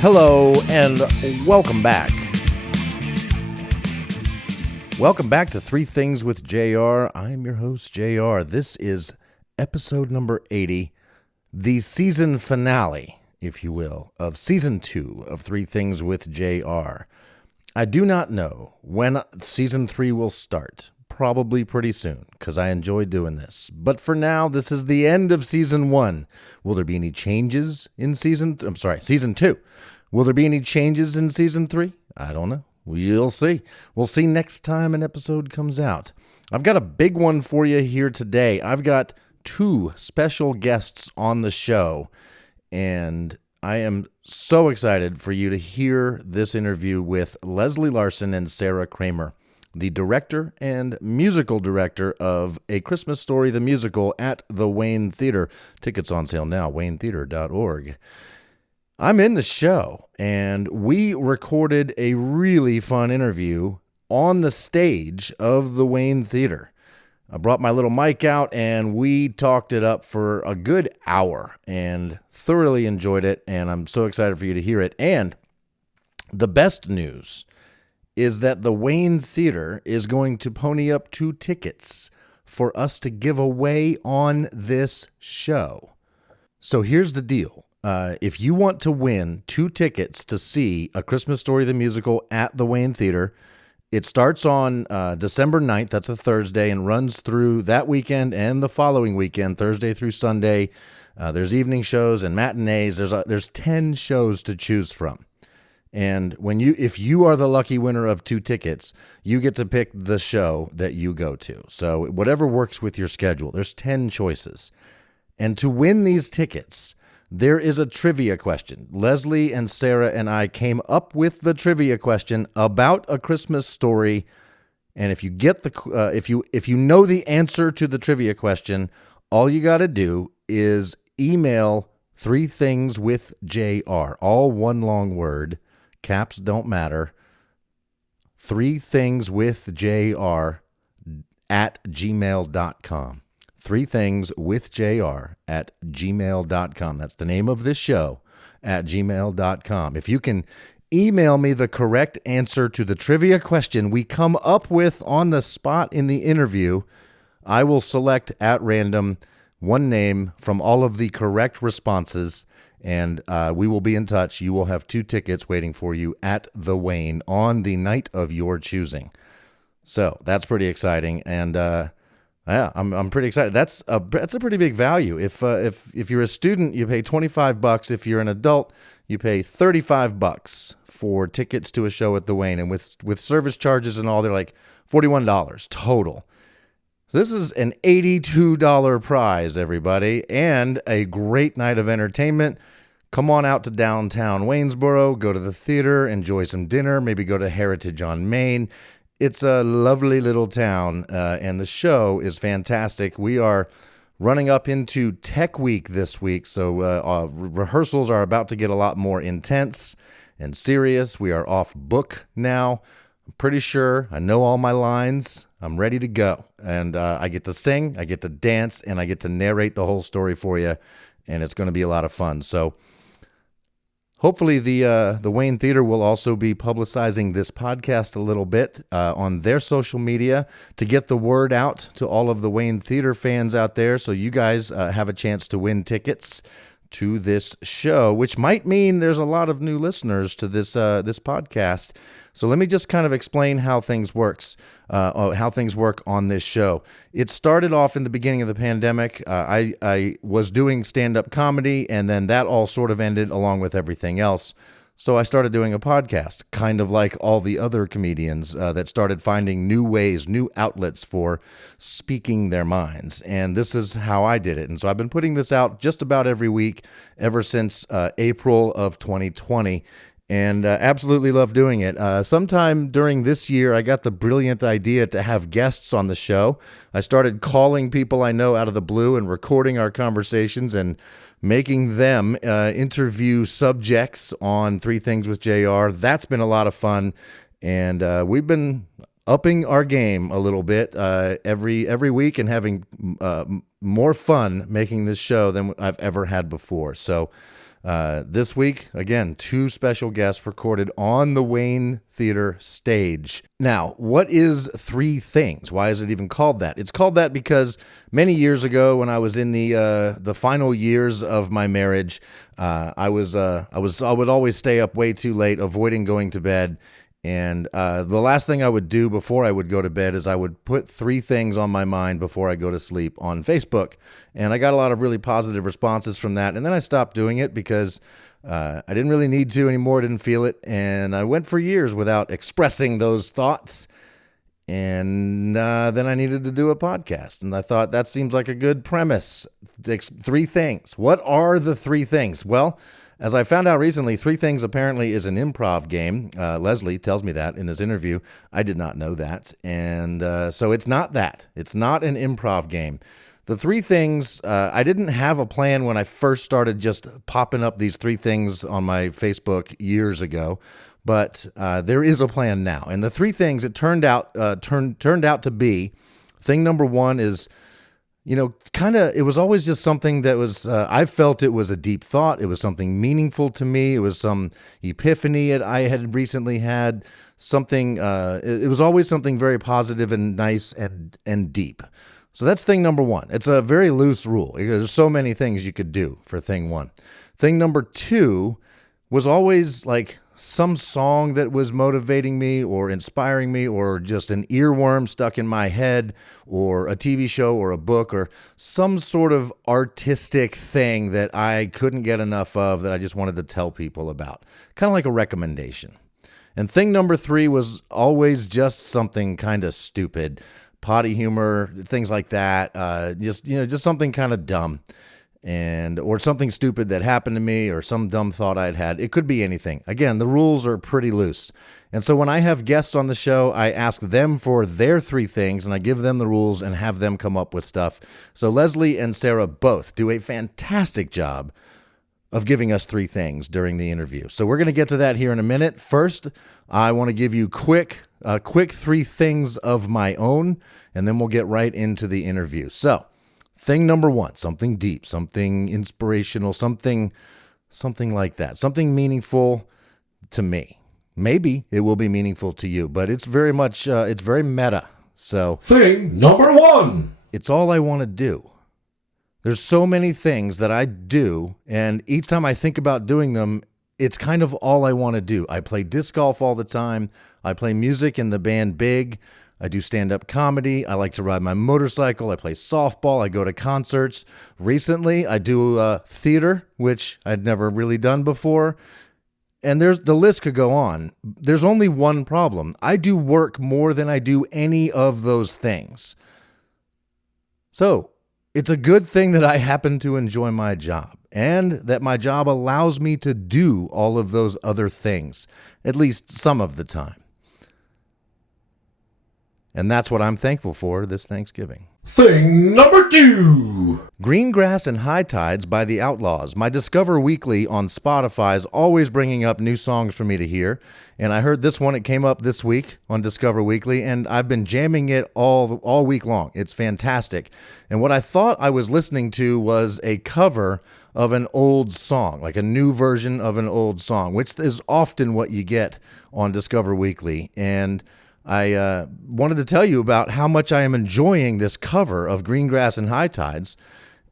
Hello and welcome back. Welcome back to Three Things with JR. I'm your host, JR. This is episode number 80, the season finale, if you will, of season 2 of Three Things with JR. I do not know when season 3 will start. Probably pretty soon, because I enjoy doing this. But for now, this is the end of season 1. Will there be any changes in season 2? Will there be any changes in season 3? I don't know. We'll see. We'll see next time an episode comes out. I've got a big one for you here today. I've got 2 special guests on the show, and I am so excited for you to hear this interview with Leslie Larson and Sarah Cramer, the director and musical director of A Christmas Story, the musical, at the Wayne Theater. Tickets on sale now, waynetheater.org. I'm in the show, and we recorded a really fun interview on the stage of the Wayne Theater. I brought my little mic out, and we talked it up for a good hour, and thoroughly enjoyed it, and I'm so excited for you to hear it. And the best news is that the Wayne Theater is going to pony up 2 tickets for us to give away on this show. So here's the deal. If you want to win 2 tickets to see A Christmas Story, the musical, at the Wayne Theater, it starts on December 9th, that's a Thursday, and runs through that weekend and the following weekend, Thursday through Sunday. There's evening shows and matinees. There's 10 shows to choose from. And if you are the lucky winner of 2 tickets, you get to pick the show that you go to. So whatever works with your schedule, there's 10 choices. And to win these tickets, there is a trivia question. Leslie and Sarah and I came up with the trivia question about A Christmas Story. And if you get if you know the answer to the trivia question, all you got to do is email Threethingswithjr, all one long word. Caps don't matter. Threethingswithjr at gmail.com. Threethingswithjr at gmail.com. That's the name of this show, at gmail.com. If you can email me the correct answer to the trivia question we come up with on the spot in the interview, I will select at random one name from all of the correct responses, and we will be in touch. You will have 2 tickets waiting for you at the Wayne on the night of your choosing. So that's pretty exciting, and yeah, I'm pretty excited. That's a pretty big value. If you're a student, you pay $25. If you're an adult, you pay $35 for tickets to a show at the Wayne, and with service charges and all, they're like $41 total. So this is an $82 prize, everybody, and a great night of entertainment. Come on out to downtown Waynesboro, go to the theater, enjoy some dinner, maybe go to Heritage on Main. It's a lovely little town, and the show is fantastic. We are running up into Tech Week this week, so rehearsals are about to get a lot more intense and serious. We are off book now. I'm pretty sure I know all my lines. I'm ready to go, and I get to sing, I get to dance, and I get to narrate the whole story for you, and it's going to be a lot of fun. So hopefully the Wayne Theater will also be publicizing this podcast a little bit on their social media to get the word out to all of the Wayne Theater fans out there, so you guys have a chance to win tickets to this show, which might mean there's a lot of new listeners to this podcast. So let me just kind of explain how things work on this show. It started off in the beginning of the pandemic. I was doing stand-up comedy, and then that all sort of ended along with everything else. So I started doing a podcast, kind of like all the other comedians that started finding new ways, new outlets for speaking their minds. And this is how I did it. And so I've been putting this out just about every week ever since April of 2020. And absolutely love doing it. Sometime during this year, I got the brilliant idea to have guests on the show. I started calling people I know out of the blue and recording our conversations and making them interview subjects on Three Things with JR. That's been a lot of fun, and we've been upping our game a little bit every week and having more fun making this show than I've ever had before. So This week, again, 2 special guests recorded on the Wayne Theater stage. Now, what is Three Things? Why is it even called that? It's called that because many years ago, when I was in the final years of my marriage, I would always stay up way too late, avoiding going to bed. And the last thing I would do before I would go to bed is I would put 3 things on my mind before I go to sleep on Facebook. And I got a lot of really positive responses from that. And then I stopped doing it because I didn't really need to anymore, didn't feel it. And I went for years without expressing those thoughts. And then I needed to do a podcast. And I thought that seems like a good premise. 3 things. What are the 3 things? Well, as I found out recently, 3 Things apparently is an improv game. Leslie tells me that in this interview. I did not know that. And so it's not that. It's not an improv game. The 3 things, I didn't have a plan when I first started just popping up these 3 things on my Facebook years ago. But there is a plan now. And the 3 things it turned out to be, thing number 1 is, it was always just something that was, I felt it was a deep thought. It was something meaningful to me. It was some epiphany that I had recently had. Something, it was always something very positive and nice and deep. So that's thing number 1. It's a very loose rule. There's so many things you could do for thing 1. Thing number 2 was always like some song that was motivating me or inspiring me, or just an earworm stuck in my head, or a TV show or a book, or some sort of artistic thing that I couldn't get enough of that I just wanted to tell people about. Kind of like a recommendation. And thing number 3 was always just something kind of stupid, potty humor, things like that. Just something kind of dumb. Or something stupid that happened to me, or some dumb thought I'd had. It could be anything. Again, the rules are pretty loose. And so when I have guests on the show, I ask them for their 3 things, and I give them the rules and have them come up with stuff. So Leslie and Sarah both do a fantastic job of giving us 3 things during the interview. So we're going to get to that here in a minute. First, I want to give you quick 3 things of my own, and then we'll get right into the interview. So, thing number 1, something deep, something inspirational, something like that, something meaningful to me. Maybe it will be meaningful to you, but it's very much, it's very meta. So, thing number 1, it's all I want to do. There's so many things that I do, and each time I think about doing them, it's kind of all I want to do. I play disc golf all the time. I play music in the band Big. I do stand-up comedy. I like to ride my motorcycle. I play softball. I go to concerts. Recently, I do theater, which I'd never really done before. And the list could go on. There's only one problem. I do work more than I do any of those things. So it's a good thing that I happen to enjoy my job, and that my job allows me to do all of those other things, at least some of the time. And that's what I'm thankful for this Thanksgiving. thing number 2, Green Grass and High Tides by The Outlaws. My Discover Weekly on Spotify is always bringing up new songs for me to hear. And I heard this one. It came up this week on Discover Weekly, and I've been jamming it all week long. It's fantastic. And what I thought I was listening to was a cover of an old song, like a new version of an old song, which is often what you get on Discover Weekly. And I wanted to tell you about how much I am enjoying this cover of Green Grass and High Tides.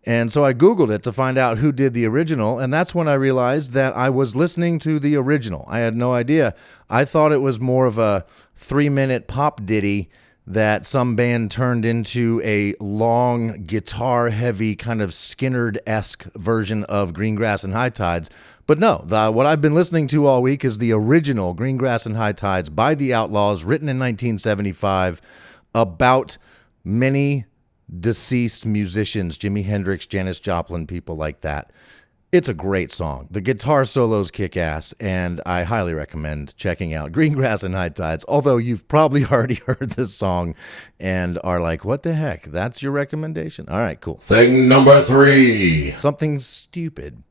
And so I Googled it to find out who did the original, and that's when I realized that I was listening to the original. I had no idea. I thought it was more of a 3-minute pop ditty that some band turned into a long, guitar-heavy, kind of Skynyrd-esque version of Green Grass and High Tides. But no, what I've been listening to all week is the original Green Grass and High Tides by The Outlaws, written in 1975, about many deceased musicians, Jimi Hendrix, Janis Joplin, people like that. It's a great song. The guitar solos kick ass, and I highly recommend checking out Green Grass and High Tides, although you've probably already heard this song and are like, what the heck? That's your recommendation? All right, cool. thing number 3, Something stupid.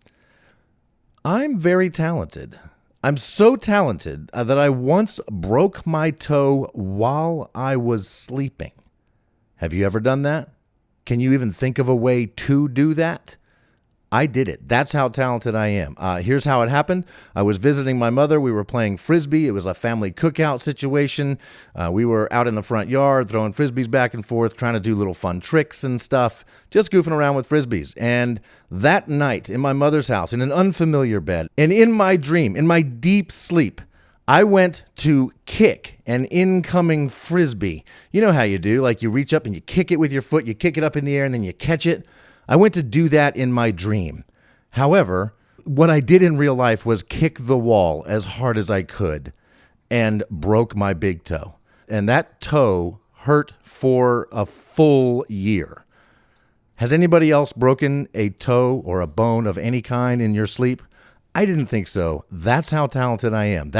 I'm very talented. I'm so talented that I once broke my toe while I was sleeping. Have you ever done that? Can you even think of a way to do that? I did it. That's how talented I am. Here's how it happened. I was visiting my mother. We were playing Frisbee. It was a family cookout situation. We were out in the front yard throwing Frisbees back and forth, trying to do little fun tricks and stuff, just goofing around with Frisbees. And that night in my mother's house, in an unfamiliar bed, and in my dream, in my deep sleep, I went to kick an incoming Frisbee. You know how you do, like you reach up and you kick it with your foot, you kick it up in the air and then you catch it. I went to do that in my dream. However, what I did in real life was kick the wall as hard as I could and broke my big toe. And that toe hurt for a full year. Has anybody else broken a toe or a bone of any kind in your sleep? I didn't think so. That's how talented I am.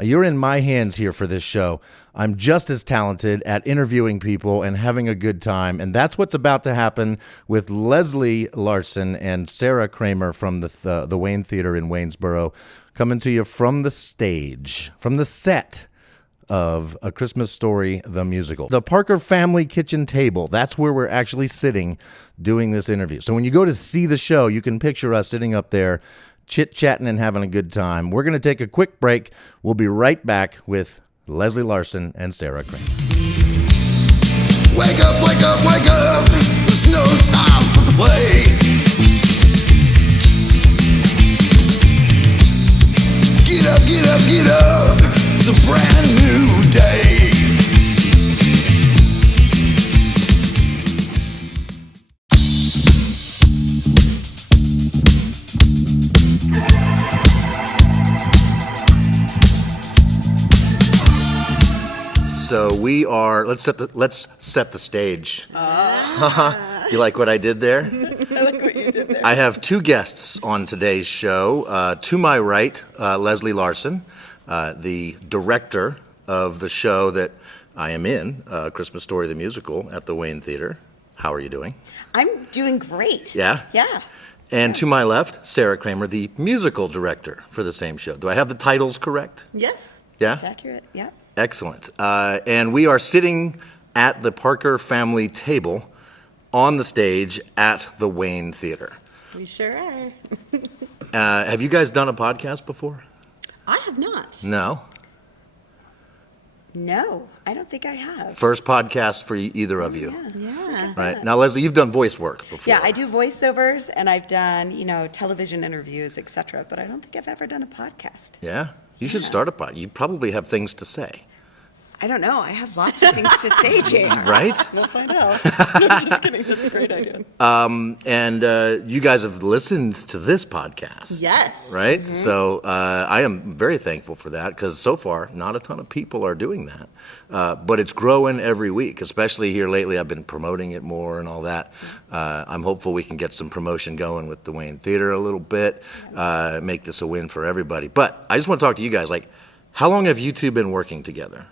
You're in my hands here for this show. I'm just as talented at interviewing people and having a good time, and that's what's about to happen with Leslie Larson and Sarah Cramer from the Wayne Theater in Waynesboro, coming to you from the stage, from the set of A Christmas Story, the musical. The Parker family kitchen table, that's where we're actually sitting doing this interview. So when you go to see the show, you can picture us sitting up there chit-chatting and having a good time. We're going to take a quick break. We'll be right back with Leslie Larson and Sarah Cramer. Wake up, wake up, wake up. There's no time for play. Get up, get up, get up. It's a brand new day. So we are. Let's set the stage. You like what I did there? I like what you did there. I have two guests on today's show. To my right, Leslie Larson, the director of the show that I am in, Christmas Story the musical at the Wayne Theater. How are you doing? I'm doing great. Yeah? Yeah. And to my left, Sarah Cramer, the musical director for the same show. Do I have the titles correct? Yes. Yeah? That's accurate. Yeah. Excellent. And we are sitting at the Parker family table on the stage at the Wayne Theater. We sure are. Have you guys done a podcast before? I have not. No? No, I don't think I have. First podcast for either of you. Yeah. Right. Now, Leslie, you've done voice work before. Yeah, I do voiceovers and I've done, television interviews, etc. But I don't think I've ever done a podcast. Yeah? You should start a podcast. You probably have things to say. I don't know. I have lots of things to say, Jay. Right? We'll find out. I'm just kidding. That's a great idea. And you guys have listened to this podcast. Yes. Right? Mm-hmm. So I am very thankful for that because so far, not a ton of people are doing that. But it's growing every week, especially here lately. I've been promoting it more and all that. I'm hopeful we can get some promotion going with the Wayne Theater a little bit, make this a win for everybody. But I just want to talk to you guys. How long have you two been working together?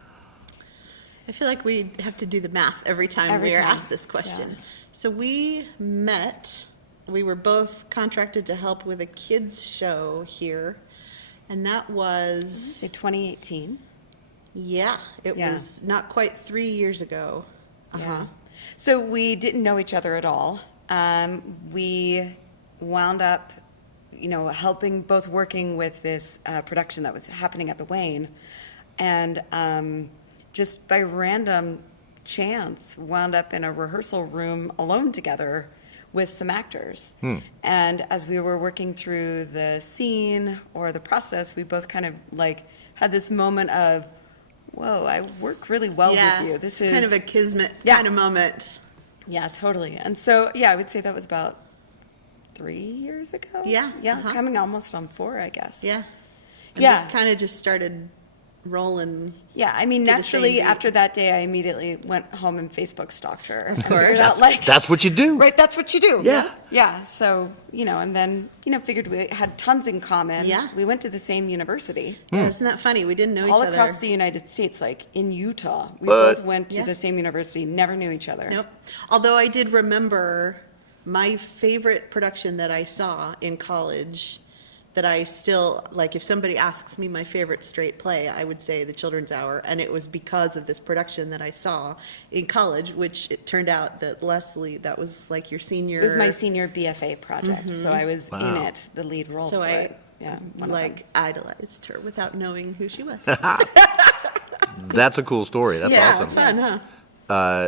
I feel like we have to do the math every time we are asked this question. Yeah. So we met, we were both contracted to help with a kids show here, and that was... Say 2018. Yeah, it was not quite 3 years ago. Yeah. So we didn't know each other at all. We wound up, both working with this production that was happening at the Wayne, and just by random chance wound up in a rehearsal room alone together with some actors. And as we were working through the scene or the process, we both kind of had this moment of, whoa, I work really well with you. This is kind of a kismet kind of moment. Yeah, totally. And so, I would say that was about 3 years ago. Yeah. Coming almost on 4, I guess. Yeah. And Yeah. we kind of just started rolling. Yeah, I mean, to the naturally, same beat. after that day, I immediately went home and Facebook stalked her. Of course. That's what you do. Right, that's what you do. Yeah. Yeah, so, and then, figured we had tons in common. Yeah. We went to the same university. Yeah, isn't that funny? We didn't know All each other. across the United States, in Utah. We both went to Yeah. the same university, never knew each other. Nope. Although I did remember my favorite production that I saw in college that I still, like, if somebody asks me my favorite straight play, I would say The Children's Hour, and it was because of this production that I saw in college, which it turned out that Leslie, that was like your senior. It was my senior BFA project, so I was in it, the lead role So for I, it. Yeah, one of like, idolized her without knowing who she was. That's a cool story. That's Yeah, awesome. fun, huh?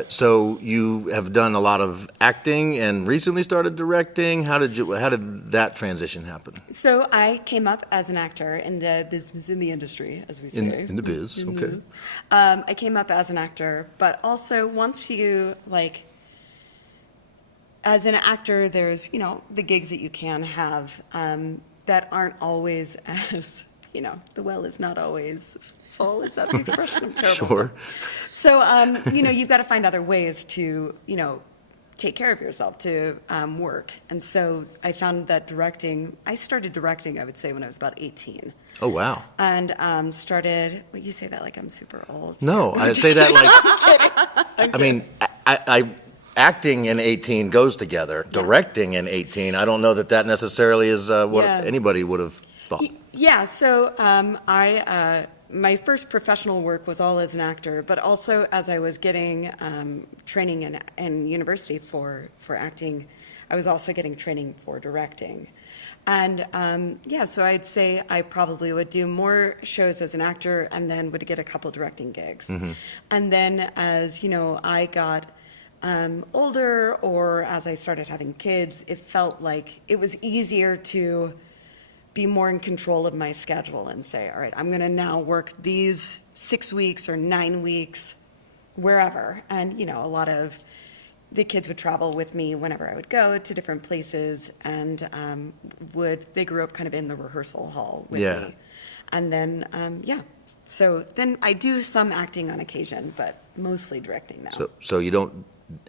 So you have done a lot of acting and recently started directing. How did that transition happen? So I came up as an actor in the business, in the industry, as we say. In the biz, okay. I came up as an actor, but also once you, like, as an actor, there's, you know, the gigs that you can have that aren't always as, you know, the well is not always full. Is that the expression? I'm terrible. Sure. So, you know, you've got to find other ways to, you know, take care of yourself, to work. And so I found that I started directing, I would say, when I was about 18. Oh, wow. And started, well, you say that like I'm super old. No, I say that like, I mean, I acting in 18 goes together. Directing in 18, I don't know that necessarily is what Yeah. anybody would have thought. Yeah, so my first professional work was all as an actor, but also as I was getting training in university for acting, I was also getting training for directing. And yeah, so I'd say I probably would do more shows as an actor and then would get a couple directing gigs. And then as, you know, I got older, or as I started having kids, it felt like it was easier to be more in control of my schedule and say, all right, I'm going to now work these 6 weeks or 9 weeks, wherever. And, you know, a lot of the kids would travel with me whenever I would go to different places, and they grew up kind of in the rehearsal hall with Yeah. me. And then, yeah. So then I do some acting on occasion, but mostly directing now. So you don't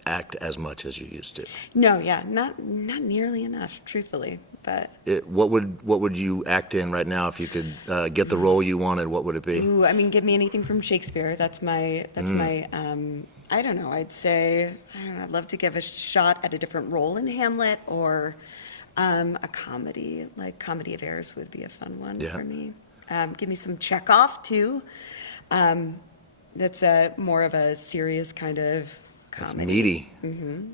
act as much as you used to. No, yeah, not nearly enough, truthfully. But What would you act in right now if you could get the role you wanted? What would it be? ooh, I mean, give me anything from Shakespeare. That's my. I don't know. I'd say I'd love to give a shot at a different role in Hamlet, or a comedy, like Comedy of Errors would be a fun one Yeah. for me. Give me some Chekhov too. That's more of a serious kind of It's comedy. meaty.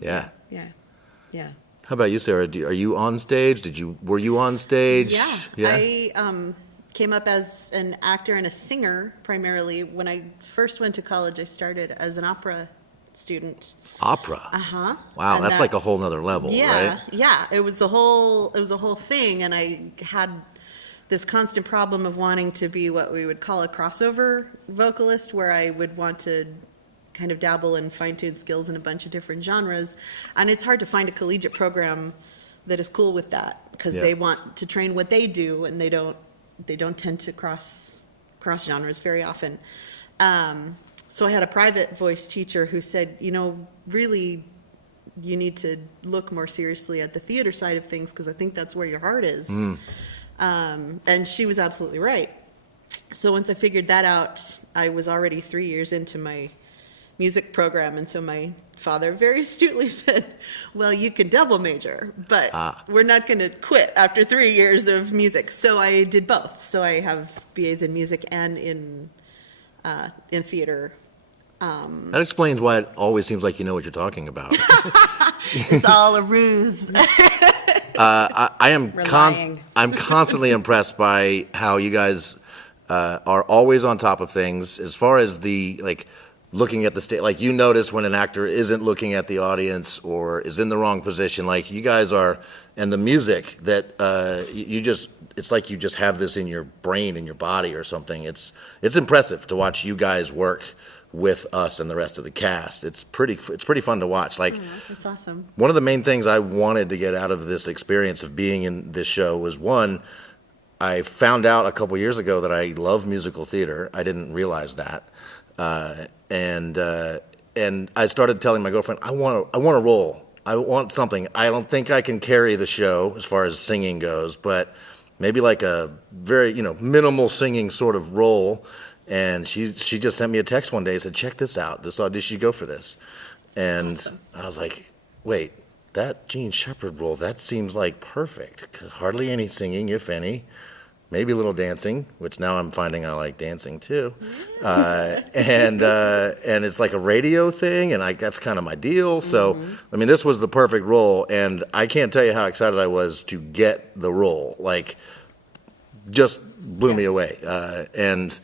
Yeah. Yeah. How about you, Sarah? Are you on stage? Were you on stage? Yeah. Yeah. I came up as an actor and a singer primarily. When I first went to college, I started as an opera student. Opera. Uh-huh. Wow, And that's that- like a whole nother level, Yeah, right? yeah. It was a whole thing, and I had this constant problem of wanting to be what we would call a crossover vocalist, where I would want to kind of dabble and fine-tune skills in a bunch of different genres. And it's hard to find a collegiate program that is cool with that, because Yeah. they want to train what they do, and they don't tend to cross genres very often. So I had a private voice teacher who said, you know, really, you need to look more seriously at the theater side of things, because I think that's where your heart is. And she was absolutely right. So once I figured that out, I was already 3 years into my music program, and so my father very astutely said, well, you can double major, but we're not going to quit after 3 years of music. So I did both. So I have BAs in music and in theater. That explains why it always seems like you know what you're talking about. It's all a ruse. I am Relying. I'm constantly impressed by how you guys are always on top of things as far as the looking at the stage. Like, you notice when an actor isn't looking at the audience or is in the wrong position. Like, you guys are, and the music that it's like you just have this in your brain, in your body or something. It's impressive to watch you guys work with us and the rest of the cast. It's pretty fun to watch. Like, That's awesome. one of the main things I wanted to get out of this experience of being in this show was, one, I found out a couple years ago that I love musical theater. I didn't realize that. And I started telling my girlfriend, I want a role. I want something. I don't think I can carry the show as far as singing goes, but maybe like a very, minimal singing sort of role. And she just sent me a text one day and said, check this out. This audition, you go for this. And I was like, wait, that Gene Shepherd role, that seems like perfect. 'Cause hardly any singing, if any. Maybe a little dancing, which now I'm finding I like dancing too. And it's like a radio thing, and that's kind of my deal. So, I mean, this was the perfect role, and I can't tell you how excited I was to get the role. Like, just blew me away. And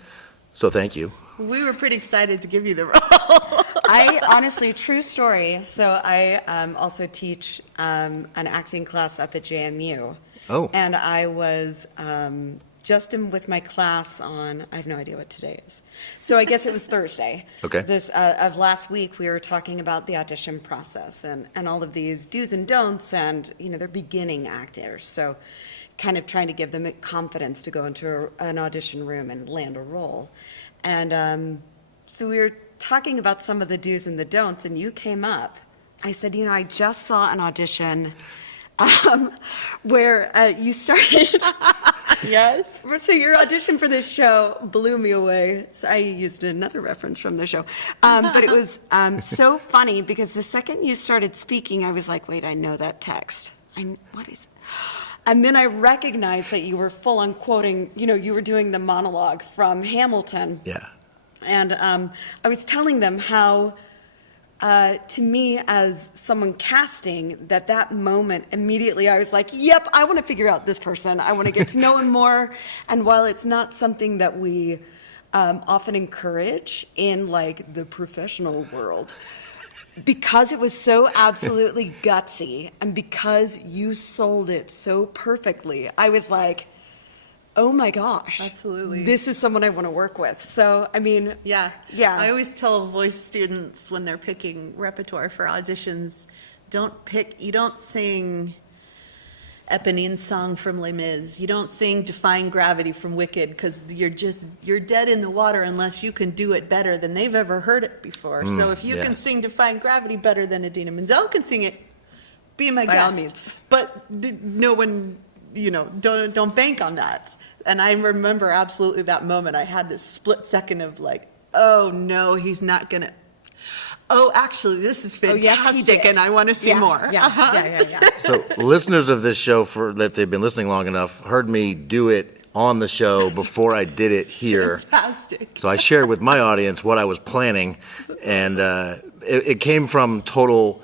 so thank you. We were pretty excited to give you the role. I honestly, true story. So I also teach an acting class up at JMU. Oh. And I was just in with my class on, I have no idea what today is. So I guess it was Thursday. Okay. This of last week, we were talking about the audition process and all of these do's and don'ts, and they're beginning actors, so kind of trying to give them confidence to go into an audition room and land a role. And so we were talking about some of the do's and the don'ts, and you came up. I said, I just saw an audition where you started. Yes. So your audition for this show blew me away. So I used another reference from the show. But it was so funny because the second you started speaking, I was like, wait, I know that text. What is it? And then I recognized that you were full on quoting, you were doing the monologue from Hamilton. Yeah. And I was telling them how, to me, as someone casting, that moment, immediately I was like, yep, I want to figure out this person. I want to get to know him more. And while it's not something that we often encourage in, like, the professional world, because it was so absolutely gutsy and because you sold it so perfectly, I was like, oh my gosh. Absolutely. This is someone I want to work with. So, I mean, Yeah. Yeah. I always tell voice students when they're picking repertoire for auditions, you don't sing Eponine's song from Les Mis. You don't sing Defying Gravity from Wicked, because you're dead in the water unless you can do it better than they've ever heard it before. So if you yeah. can sing Defying Gravity better than Idina Menzel can sing it, be my By all guest. means. But no one, don't bank on that. And I remember absolutely that moment. I had this split second of like, oh no, he's not gonna. Oh, actually, this is Oh, yes, he fantastic, did. and I want to see more. Yeah. So listeners of this show, if they've been listening long enough, heard me do it on the show before I did it here. Fantastic. So I shared with my audience what I was planning, and it came from total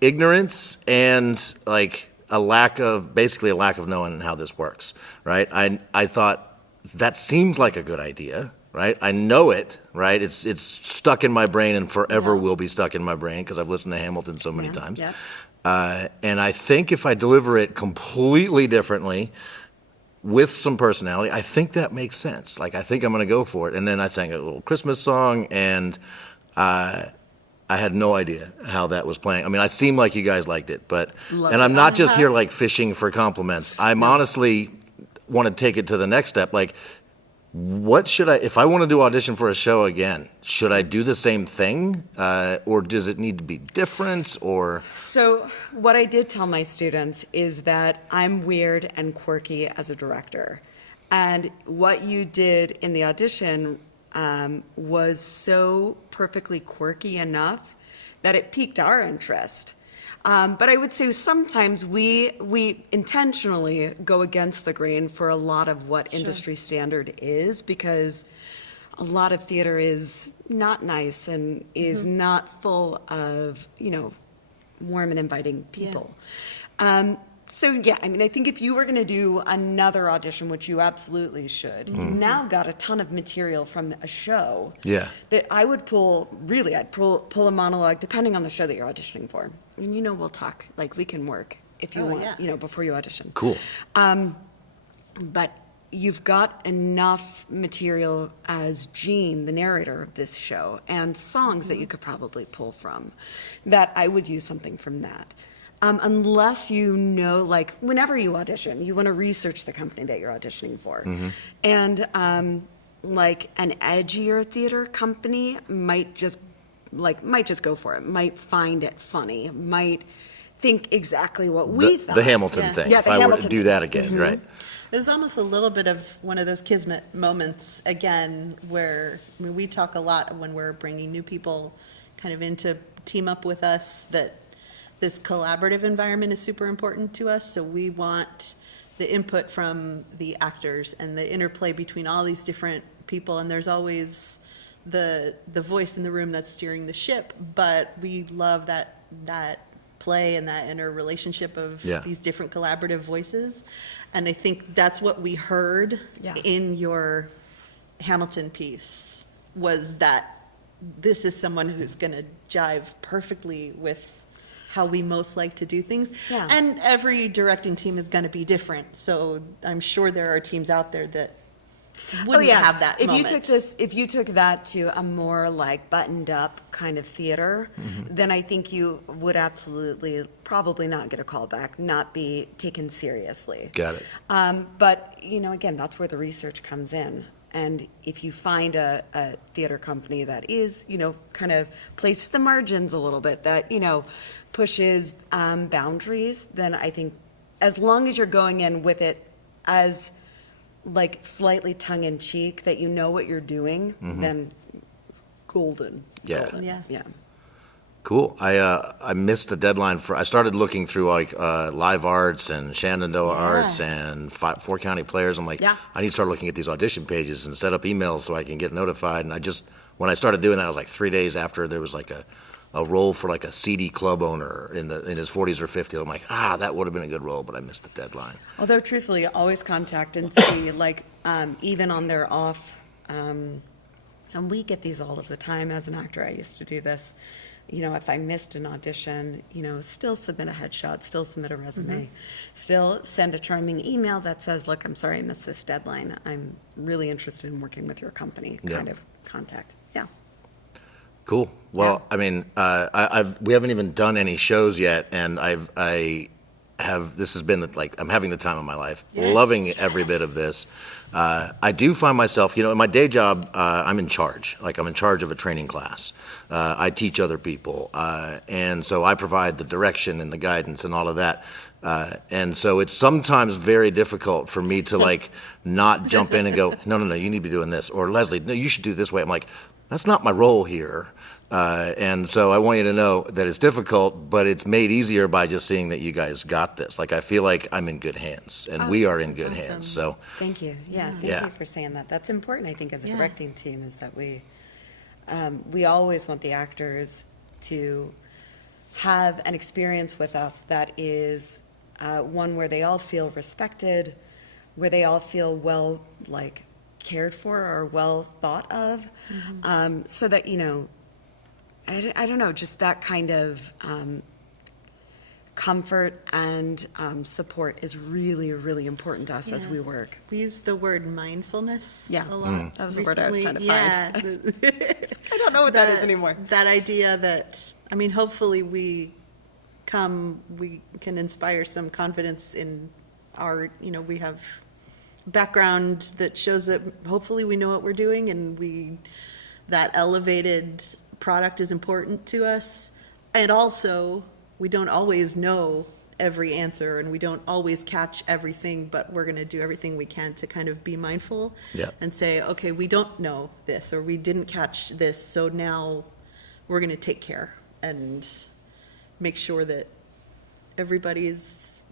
ignorance and like basically a lack of knowing how this works, right? I thought that seems like a good idea, right? I know it, right? It's stuck in my brain and forever will be stuck in my brain because I've listened to Hamilton so many times. Yep. And I think if I deliver it completely differently with some personality, I think that makes sense. Like, I think I'm going to go for it. And then I sang a little Christmas song, and I had no idea how that was playing. I mean, it seemed like you guys liked it, and I'm not just here like fishing for compliments. I'm honestly want to take it to the next step. Like, what should if I want to do audition for a show again, should I do the same thing? Or does it need to be different, or? So what I did tell my students is that I'm weird and quirky as a director. And what you did in the audition was so perfectly quirky enough that it piqued our interest. But I would say sometimes we intentionally go against the grain for a lot of what industry standard is, because a lot of theater is not nice and is not full of, warm and inviting people. So, yeah, I mean, I think if you were going to do another audition, which you absolutely should, you now got a ton of material from a show that I would I'd pull a monologue, depending on the show that you're auditioning for. And, we'll talk, like, we can work if you want, before you audition. Cool. But you've got enough material as Gene, the narrator of this show, and songs that you could probably pull from, that I would use something from that. Unless like, whenever you audition, you want to research the company that you're auditioning for. And, like, an edgier theater company might just go for it, might find it funny, might think exactly what we thought. The Hamilton thing, Yeah, if the I were to Hamilton do thing. that again, right? There's almost a little bit of one of those kismet moments again, where we talk a lot when we're bringing new people kind of in to team up with us, that this collaborative environment is super important to us. So we want the input from the actors and the interplay between all these different people. And there's always the voice in the room that's steering the ship, but we love that play and that inner relationship of these different collaborative voices. And I think that's what we heard in your Hamilton piece, was that this is someone who's going to jive perfectly with how we most like to do things. Yeah. And every directing team is going to be different. So I'm sure there are teams out there that wouldn't have that moment. If you took that to a more like buttoned up kind of theater, then I think you would absolutely probably not get a call back, not be taken seriously. Got it. But, again, that's where the research comes in. And if you find a theater company that is, kind of placed to the margins a little bit, that, pushes boundaries, then I think as long as you're going in with it as like slightly tongue-in-cheek, that you know what you're doing, then golden. Yeah. Golden. Yeah. Cool. I missed the deadline I started looking through like Live Arts and Shenandoah Arts and 4 county players. I'm like, I need to start looking at these audition pages and set up emails so I can get notified. And when I started doing that, I was like 3 days after there was like a role for like a CD club owner in his 40s or 50s. I'm like, that would have been a good role, but I missed the deadline. Although truthfully, always contact and see, like, even on their off, and we get these all of the time as an actor. I used to do this. If I missed an audition, still submit a headshot, still submit a resume, still send a charming email that says, look, I'm sorry I missed this deadline. I'm really interested in working with your company, kind of contact. Yeah. Cool. Well, I mean, we haven't even done any shows yet, and this has been like, I'm having the time of my life, loving every bit of this. I do find myself, in my day job, I'm in charge. Like, I'm in charge of a training class. I teach other people. And so I provide the direction and the guidance and all of that. And so it's sometimes very difficult for me to like not jump in and go, no, you need to be doing this. Or Leslie, no, you should do it this way. I'm like, that's not my role here. And so I want you to know that it's difficult, but it's made easier by just seeing that you guys got this. Like, I feel like I'm in good hands, and we are in good hands. So thank you. Thank you for saying that. That's important, I think, as a directing team, is that we always want the actors to have an experience with us that is one where they all feel respected, where they all feel well, like, cared for or well thought of, so that, I don't know, just that kind of comfort and support is really, really important to us as we work. We use the word mindfulness a lot. That was the word I was trying to find. I don't know what that is anymore. That idea that, hopefully we can inspire some confidence in our, we have background that shows that hopefully we know what we're doing, and that elevated product is important to us. And also, we don't always know every answer, and we don't always catch everything, but we're going to do everything we can to kind of be mindful and say, okay, we don't know this, or we didn't catch this, so now we're going to take care and make sure that everybody is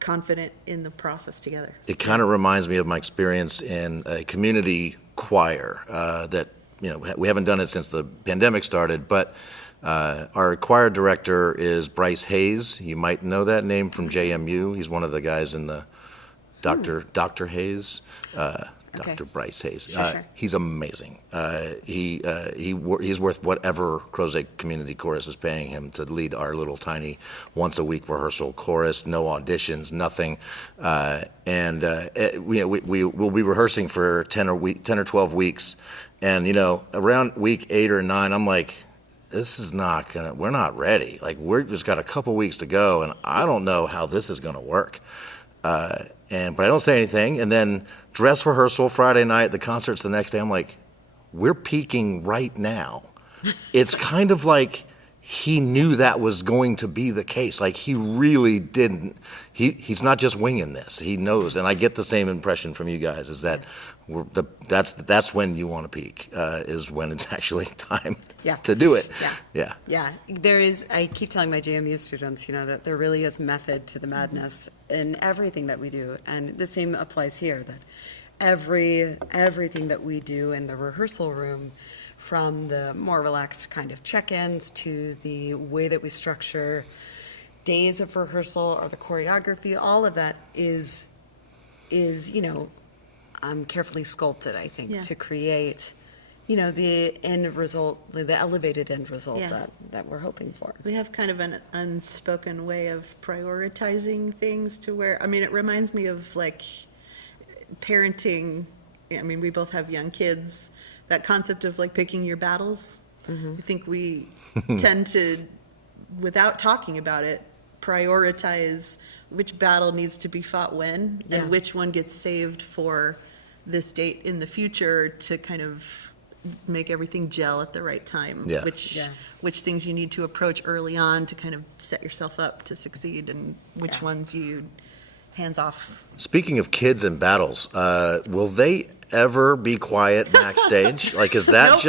confident in the process together. it kind of reminds me of my experience in a community choir that, we haven't done it since the pandemic started, but our choir director is Bryce Hayes. You might know that name from JMU. He's one of the guys in the Dr. Hayes. Dr. Bryce Hayes. Sure. He's amazing. He's worth whatever Crozet Community Chorus is paying him to lead our little tiny once-a-week rehearsal chorus, no auditions, nothing. We'll be rehearsing for 10 or 12 weeks. And, around week 8 or 9, I'm like, we're not ready. Like, we're just got a couple weeks to go, and I don't know how this is going to work. But I don't say anything. And then dress rehearsal Friday night, the concert's the next day. I'm like, we're peaking right now. It's kind of like he knew that was going to be the case. Like, he really didn't. He's not just winging this. He knows, and I get the same impression from you guys. Is that that's when you want to peak, is when it's actually time to do it. Yeah. There is. I keep telling my JMU students, that there really is method to the madness in everything that we do, and the same applies here. That everything that we do in the rehearsal room, from the more relaxed kind of check-ins to the way that we structure days of rehearsal or the choreography, all of that is carefully sculpted, I think, to create, the end result, the elevated end result that we're hoping for. We have kind of an unspoken way of prioritizing things to where, it reminds me of like parenting. We both have young kids. That concept of like picking your battles. I think we tend to, without talking about it, prioritize which battle needs to be fought when and which one gets saved for this date in the future to kind of make everything gel at the right time. Which things you need to approach early on to kind of set yourself up to succeed, and which ones you hands off. Speaking of kids and battles, will they ever be quiet backstage? Like, is that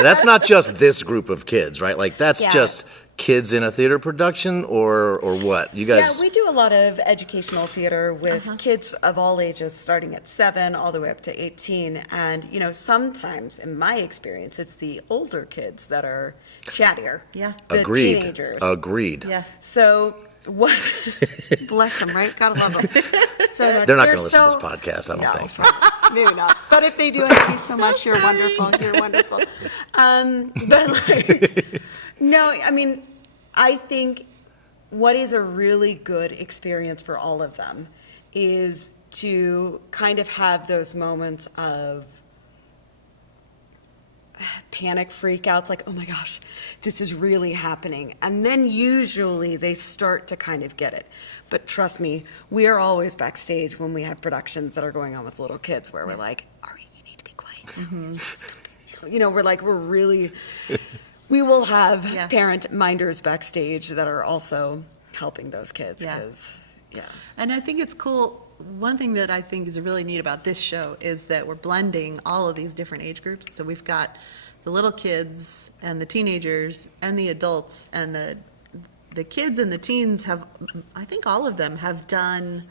that's not just this group of kids, right? Like, that's just kids in a theater production, or what? You guys? Yeah, we do a lot of educational theater with kids of all ages, starting at 7 all the way up to 18. And, sometimes, in my experience, it's the older kids that are chattier. Yeah. The Agreed. teenagers. Agreed. Yeah. So what? Bless them, right? Gotta love them. So They're not going to listen to this podcast, I don't think. Maybe not. But if they do, I love you so much. You're wonderful. You're wonderful. But no, I think what is a really good experience for all of them is to kind of have those moments of panic freakouts, like, oh my gosh, this is really happening. And then usually they start to kind of get it. But trust me, we are always backstage when we have productions that are going on with little kids where we're like, Ari, you need to be quiet. We will have parent minders backstage that are also helping those kids. And I think it's cool. One thing that I think is really neat about this show is that we're blending all of these different age groups. So we've got the little kids and the teenagers and the adults, and the kids and the teens I think all of them have done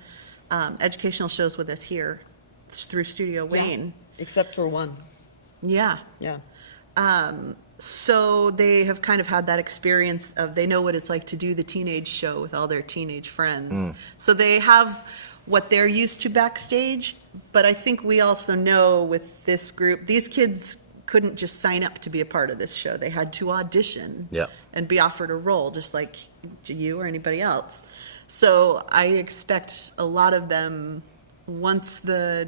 educational shows with us here through Studio Wayne. Except for one. Yeah. So they have kind of had that experience of, they know what it's like to do the teenage show with all their teenage friends. So they have what they're used to backstage, but I think we also know with this group, these kids couldn't just sign up to be a part of this show. They had to audition and be offered a role, just like you or anybody else. So I expect a lot of them, once the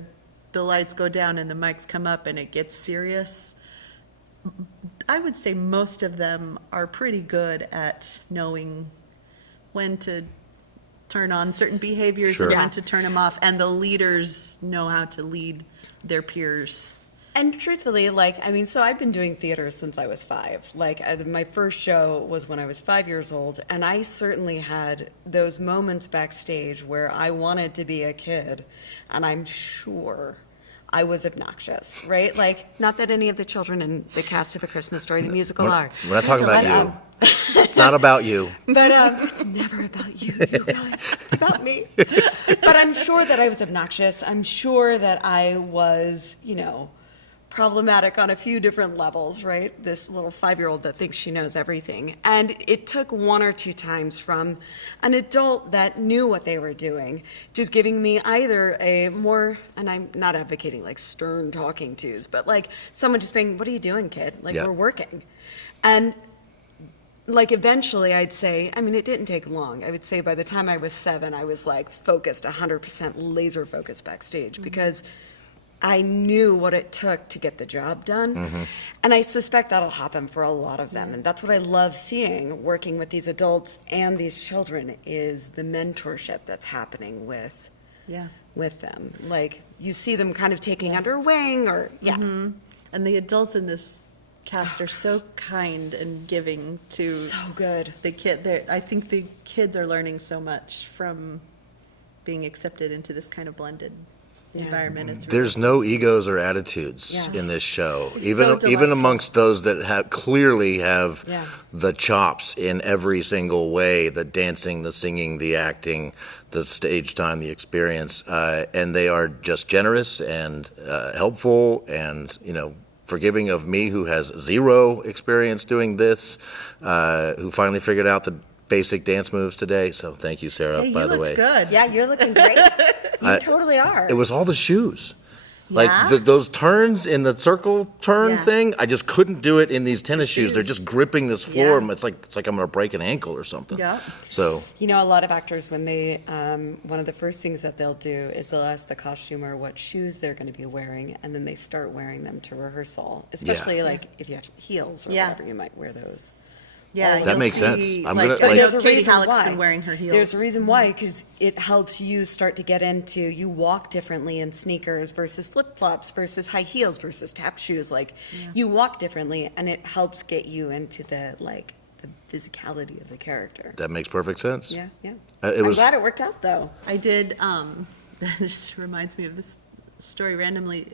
lights go down and the mics come up and it gets serious, I would say most of them are pretty good at knowing when to turn on certain behaviors and when to turn them off, and the leaders know how to lead their peers. And truthfully, so I've been doing theater since I was 5. My first show was when I was 5 years old, and I certainly had those moments backstage where I wanted to be a kid, and I'm sure I was obnoxious, right? Not that any of the children in the cast of A Christmas Story, the musical, are. We're not talking about you. It's not about you. But it's never about you realize. It's about me. But I'm sure that I was obnoxious. I'm sure that I was, problematic on a few different levels, right? This little 5-year-old that thinks she knows everything. And it took 1 or 2 times from an adult that knew what they were doing, just giving me either a more, and I'm not advocating stern talking tos, but someone just being, what are you doing, kid? We're working. And eventually I'd say, it didn't take long. I would say by the time I was 7, I was focused, 100% laser focused backstage, because I knew what it took to get the job done. And I suspect that'll happen for a lot of them. And that's what I love seeing, working with these adults and these children, is the mentorship that's happening with them. You see them kind of taking under wing or, And the adults in this cast are so kind and giving to So good. the kid. I think the kids are learning so much from being accepted into this kind of blended environment. It's really There's no egos or attitudes Yeah. in this show, so even delightful. amongst those that clearly have Yeah. the chops in every single way: the dancing, the singing, the acting, the stage time, the experience, and they are just generous and helpful, and forgiving of me, who has zero experience doing this, who finally figured out the basic dance moves today. So thank you, Sarah. Hey, by you the looked way, good. Yeah, you're looking great. You totally are. it was all the shoes. Like Yeah? those turns in the circle turn Yeah. thing, I just couldn't do it in these tennis shoes. They're shoes. just gripping this floor. Yeah. It's like I'm gonna break an ankle or something. Yeah. So You know, a lot of actors, when they, one of the first things that they'll do is they'll ask the costumer what shoes they're going to be wearing, and then they start wearing them to rehearsal, especially like if you have heels or Yeah. whatever, you might wear those. Yeah, That you'll makes sense. see, I'm like, gonna, I like- know There's a Katie reason Halleck's why. been wearing her heels. There's a reason why, because it helps you start to get into, you walk differently in sneakers versus flip-flops versus high heels versus tap shoes. Like, you walk differently, and it helps get you into the physicality of the character. that makes perfect sense. Yeah, yeah. It I'm was glad it worked out, though. I did, this reminds me of this story randomly.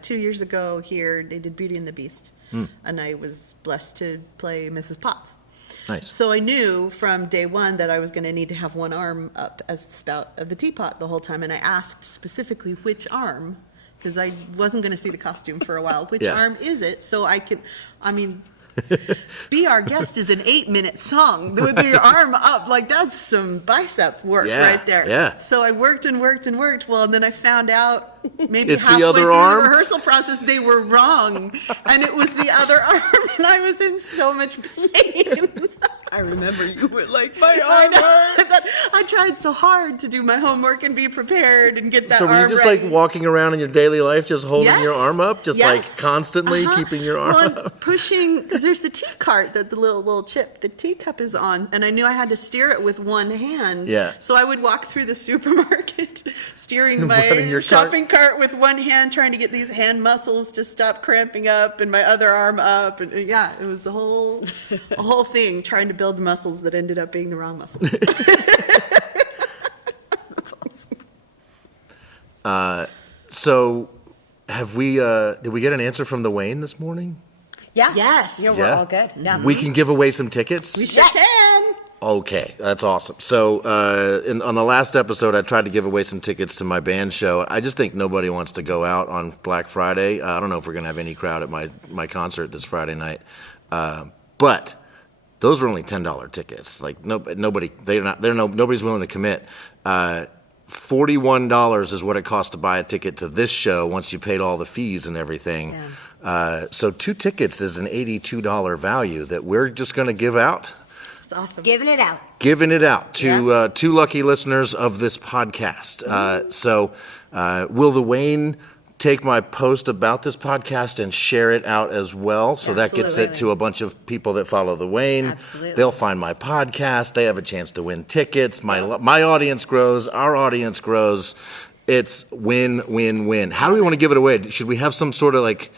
2 years ago here, they did Beauty and the Beast, and I was blessed to play Mrs. Potts. nice. So I knew from day one that I was going to need to have one arm up as the spout of the teapot the whole time, and I asked specifically which arm, because I wasn't going to see the costume for a while. Which Yeah. arm is it? So Be Our Guest is an 8-minute song with your arm up. Like, that's some bicep work Yeah, right there. yeah. So I worked and worked and worked. Well, and then I found out maybe It's the halfway other through arm? the rehearsal process they were wrong, and it was the other arm, and I was in so much pain. I remember you were like, my I arm know. I tried so hard to do my homework and be prepared and get that So were you arm just right. like walking around in your daily life, just holding Yes. your arm up, just like Yes. constantly Uh-huh. keeping your arm well, and up? pushing, because there's the tea cart that the little chip, the teacup is on, and I knew I had to steer it with one hand. Yeah. So I would walk through the supermarket, steering Running your my shopping cart with one hand, trying to get these hand muscles to stop cramping up, and my other arm up, and yeah, it was a whole thing, trying to build muscles that ended up being the wrong muscles. That's awesome. So have we? Did we get an answer from the Wayne this morning? Yeah. Yes. Yeah, we're Yeah. all good. Yeah. We can give away some tickets. We sure can. Okay, that's awesome. So on the last episode, I tried to give away some tickets to my band show. I just think nobody wants to go out on Black Friday. I don't know if we're going to have any crowd at my concert this Friday night. But those were only $10 tickets. Like nobody's willing to commit. $41 is what it costs to buy a ticket to this show once you paid all the fees and everything. So 2 tickets is an $82 value that we're just going to give out. It's awesome. Giving it out. Giving it out to 2 lucky listeners of this podcast. So will the Wayne take my post about this podcast and share it out as well? So that gets it to a bunch of people that follow the Wayne. Absolutely. They'll find my podcast. They have a chance to win tickets. My audience grows. Our audience grows. It's win, win, win. How do we want to give it away? Should we have some sort of like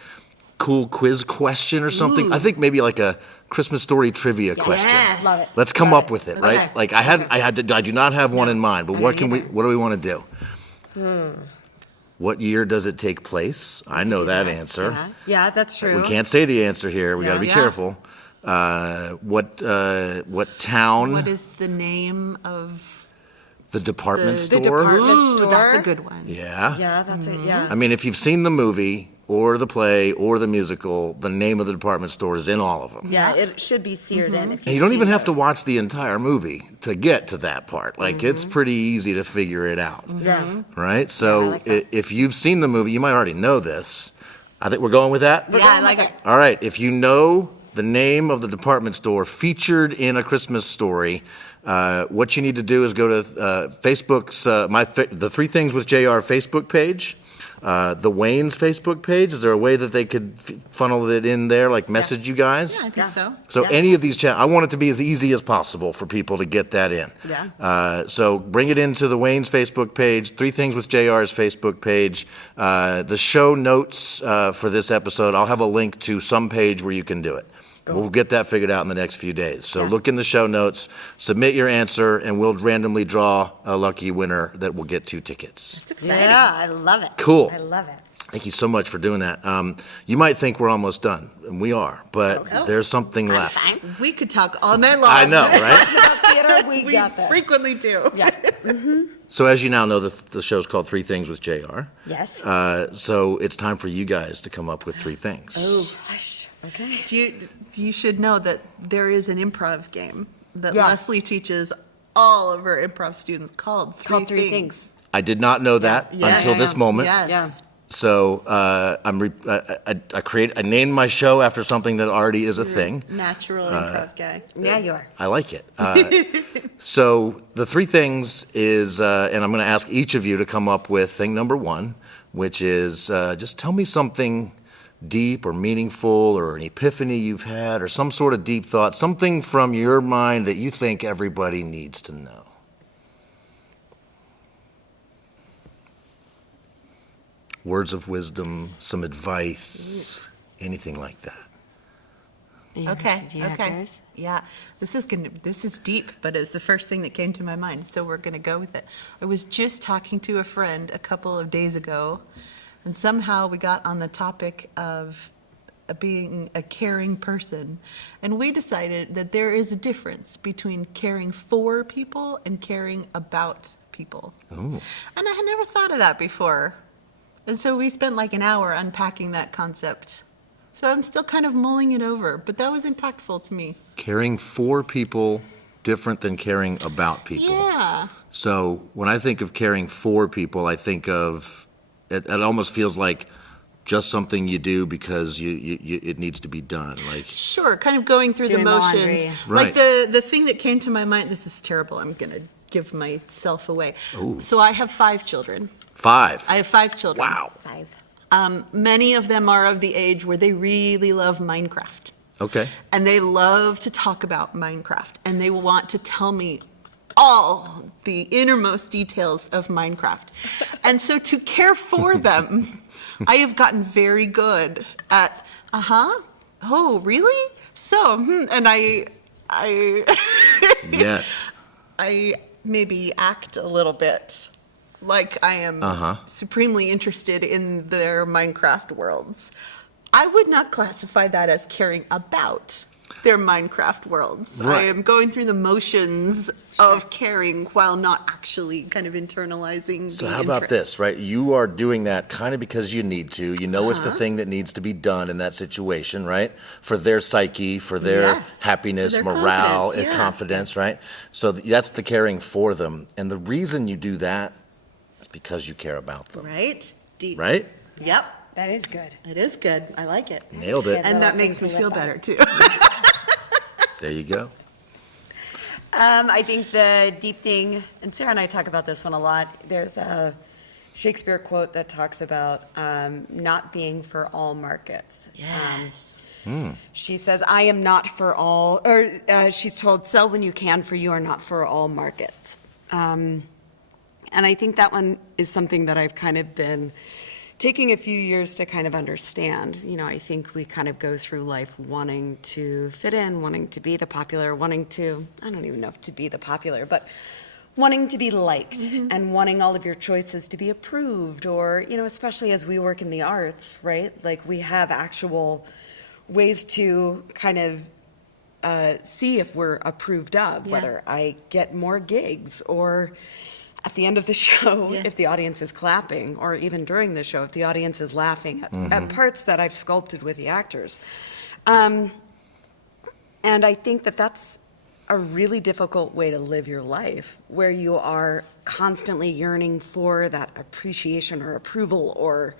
cool quiz question or something? I think maybe like a Christmas story trivia question. Yes. Love it. Let's come up with it, right? Okay. Like I do not have one in mind, but what do we want to do? What year does it take place? I know that answer. Yeah, that's true. We can't say the answer here. We got to be Yeah. careful. What town? What is the name of The department the store? department Ooh, store? that's a good one. Yeah. Yeah, that's it. Yeah. I mean, if you've seen the movie or the play or the musical, the name of the department store is in all of them. Yeah, it should be seared in. And you don't even have to watch the entire movie to get to that part. Like, it's pretty easy to figure it out. Yeah. Right? So like that. if you've seen the movie, you might already know this. I think we're going with that? Yeah, I like it. All right. If you know the name of the department store featured in A Christmas Story, what you need to do is go to Facebook's, the Three Things with JR Facebook page. The Wayne's Facebook page, is there a way that they could funnel it in there, like message you guys? Yeah, I think so. So any of these I want it to be as easy as possible for people to get that in. Yeah. So bring it into the Wayne's Facebook page, Three Things with JR's Facebook page. The show notes for this episode, I'll have a link to some page where you can do it. We'll get that figured out in the next few days. So look in the show notes, submit your answer, and we'll randomly draw a lucky winner that will get 2 tickets. It's exciting. Yeah, I love it. Cool. I love it. Thank you so much for doing that. You might think we're almost done, and we are, but there's something left. We could talk all night long. I know, right? Theater, we We got this. frequently do. Yeah. So as you now know, the show's called Three Things with JR. Yes. So it's time for you guys to come up with 3 things. Oh, hush. Okay. You should know that there is an improv game that Yeah. Leslie teaches all of her improv students called Three things. I did not know that until this moment. Yes. Yeah. So I named my show after something that already is a thing. Natural improv guy. Yeah, you are. I like it. So the 3 things is, and I'm going to ask each of you to come up with thing number 1, which is just tell me something deep or meaningful or an epiphany you've had or some sort of deep thought, something from your mind that you think everybody needs to know. Words of wisdom, some advice, anything like that. Okay. Do you have Okay. yours? Yeah. This is deep, but it's the first thing that came to my mind, so we're gonna go with it. I was just talking to a friend a couple of days ago, and somehow we got on the topic of being a caring person, and we decided that there is a difference between caring for people and caring about people. Ooh. And I had never thought of that before. And so we spent like an hour unpacking that concept. So I'm still kind of mulling it over, but that was impactful to me. Caring for people different than caring about people. Yeah. So when I think of caring for people, I think of it almost feels like just something you do because it needs to be done. Like Sure, kind of going through Doing the the motions. laundry. Like Right. the thing that came to my mind, this is terrible, I'm going to give myself away. Ooh. So I have 5 children. 5. I have 5 children. Wow. 5. Many of them are of the age where they really love Minecraft. Okay. And they love to talk about Minecraft, and they want to tell me all the innermost details of Minecraft. And so to care for them, I have gotten very good at, oh, really? So, and I Yes. I maybe act a little bit like I am supremely interested in their Minecraft worlds. I would not classify that as caring about their Minecraft worlds. I Right. am going through the motions of caring while not actually kind of internalizing So the how about interest. this, right? You are doing that kind of because you need to. You know it's the thing that needs to be done in that situation, right? For their psyche, for their Yes. happiness, For their morale, confidence, and yeah. confidence, right? So that's the caring for them. And the reason you do that is because you care about them, Right? Deep. right? Yep. That is good. It is good. I like it. Nailed it. Good. And that Little makes things me to feel live by. better too. There you go. I think the deep thing, and Sarah and I talk about this one a lot, there's a Shakespeare quote that talks about not being for all markets. Yes. She says, I am not for all, or she's told, sell when you can, for you are not for all markets. And I think that one is something that I've kind of been taking a few years to kind of understand. You know, I think we kind of go through life wanting to fit in, wanting to be the popular, wanting to, I don't even know if to be the popular, but wanting to be liked and wanting all of your choices to be approved, or, you know, especially as we work in the arts, right? Like we have actual ways to kind of see if we're approved of, Yeah. whether I get more gigs, or at the end of the show, Yeah. if the audience is clapping, or even during the show, if the audience is laughing at parts that I've sculpted with the actors. And I think that that's a really difficult way to live your life, where you are constantly yearning for that appreciation or approval or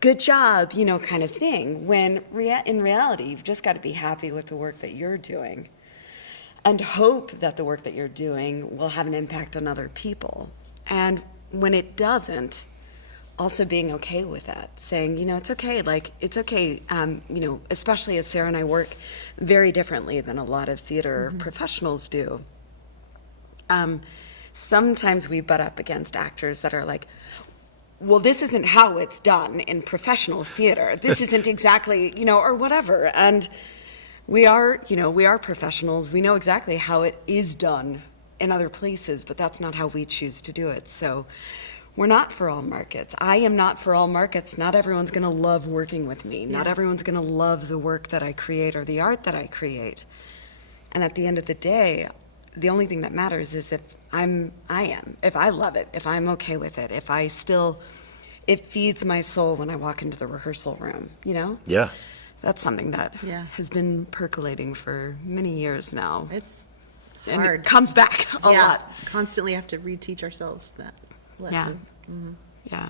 good job, you know, kind of thing, when in reality, you've just got to be happy with the work that you're doing and hope that the work that you're doing will have an impact on other people. And when it doesn't, also being okay with that, saying, it's okay, it's okay, especially as Sarah and I work very differently than a lot of theater professionals do. Sometimes we butt up against actors that are like, well, this isn't how it's done in professional theater. This isn't exactly, or whatever. And we are professionals. We know exactly how it is done in other places, but that's not how we choose to do it. So we're not for all markets. I am not for all markets. Not everyone's going to love working with me. Not everyone's going to love the work that I create or the art that I create. And at the end of the day, the only thing that matters is if I am, if I love it, if I'm okay with it, if it feeds my soul when I walk into the rehearsal room, Yeah. That's something that Yeah. has been percolating for many years now. It's And hard. it comes back a lot. Constantly have to reteach ourselves that lesson. Yeah.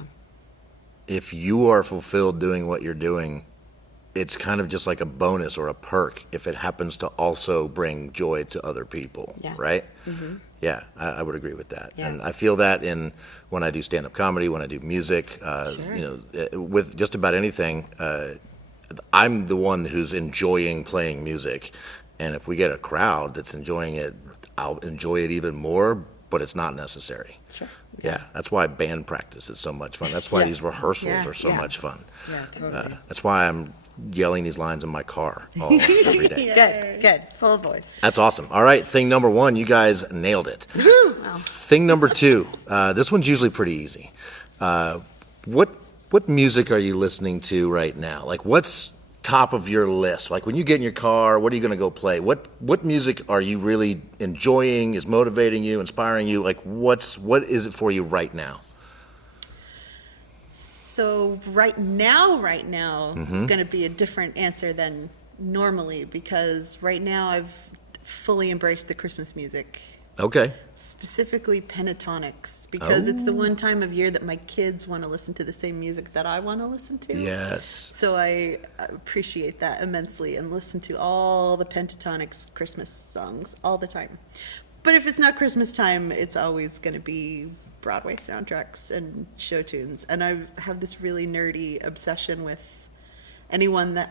If you are fulfilled doing what you're doing, it's kind of just like a bonus or a perk if it happens to also bring joy to other people, Yeah. right? Yeah, I would agree with that. Yeah. And I feel that when I do stand-up comedy, when I do music, with just about anything, I'm the one who's enjoying playing music. And if we get a crowd that's enjoying it, I'll enjoy it even more, but it's not necessary. Sure. Yeah, that's why band practice is so much fun. That's why these rehearsals Yeah. are so much fun. Yeah, totally. That's why I'm yelling these lines in my car every day. Good. Full voice. That's awesome. All right, thing number one, you guys nailed it. Thing number two, this one's usually pretty easy. What music are you listening to right now? Like, what's top of your list? Like, when you get in your car, what are you going to go play? What music are you really enjoying, is motivating you, inspiring you? Like, what is it for you right now? So right now is going to be a different answer than normally, because right now I've fully embraced the Christmas music, Okay. specifically pentatonics, because it's the one time of year that my kids want to listen to the same music that I want to listen to. Yes. So I appreciate that immensely and listen to all the pentatonics Christmas songs all the time. But if it's not Christmas time, it's always going to be Broadway soundtracks and show tunes. And I have this really nerdy obsession with anyone that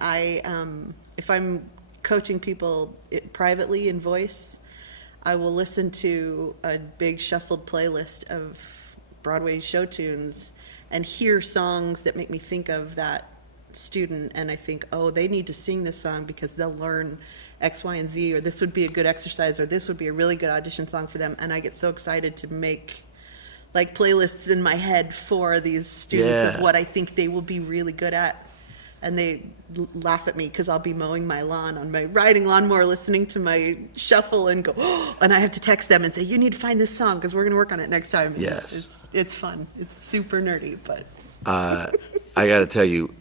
if I'm coaching people privately in voice, I will listen to a big shuffled playlist of Broadway show tunes and hear songs that make me think of that student, and I think, oh, they need to sing this song because they'll learn X, Y, and Z, or this would be a good exercise, or this would be a really good audition song for them. And I get so excited to make like playlists in my head for these students of what I think they will be really good at. And they laugh at me because I'll be mowing my lawn on my riding lawnmower, listening to my shuffle, and go, oh, and I have to text them and say, you need to find this song because we're going to work on it next time. And Yes. it's fun. It's super nerdy, but I got to tell you,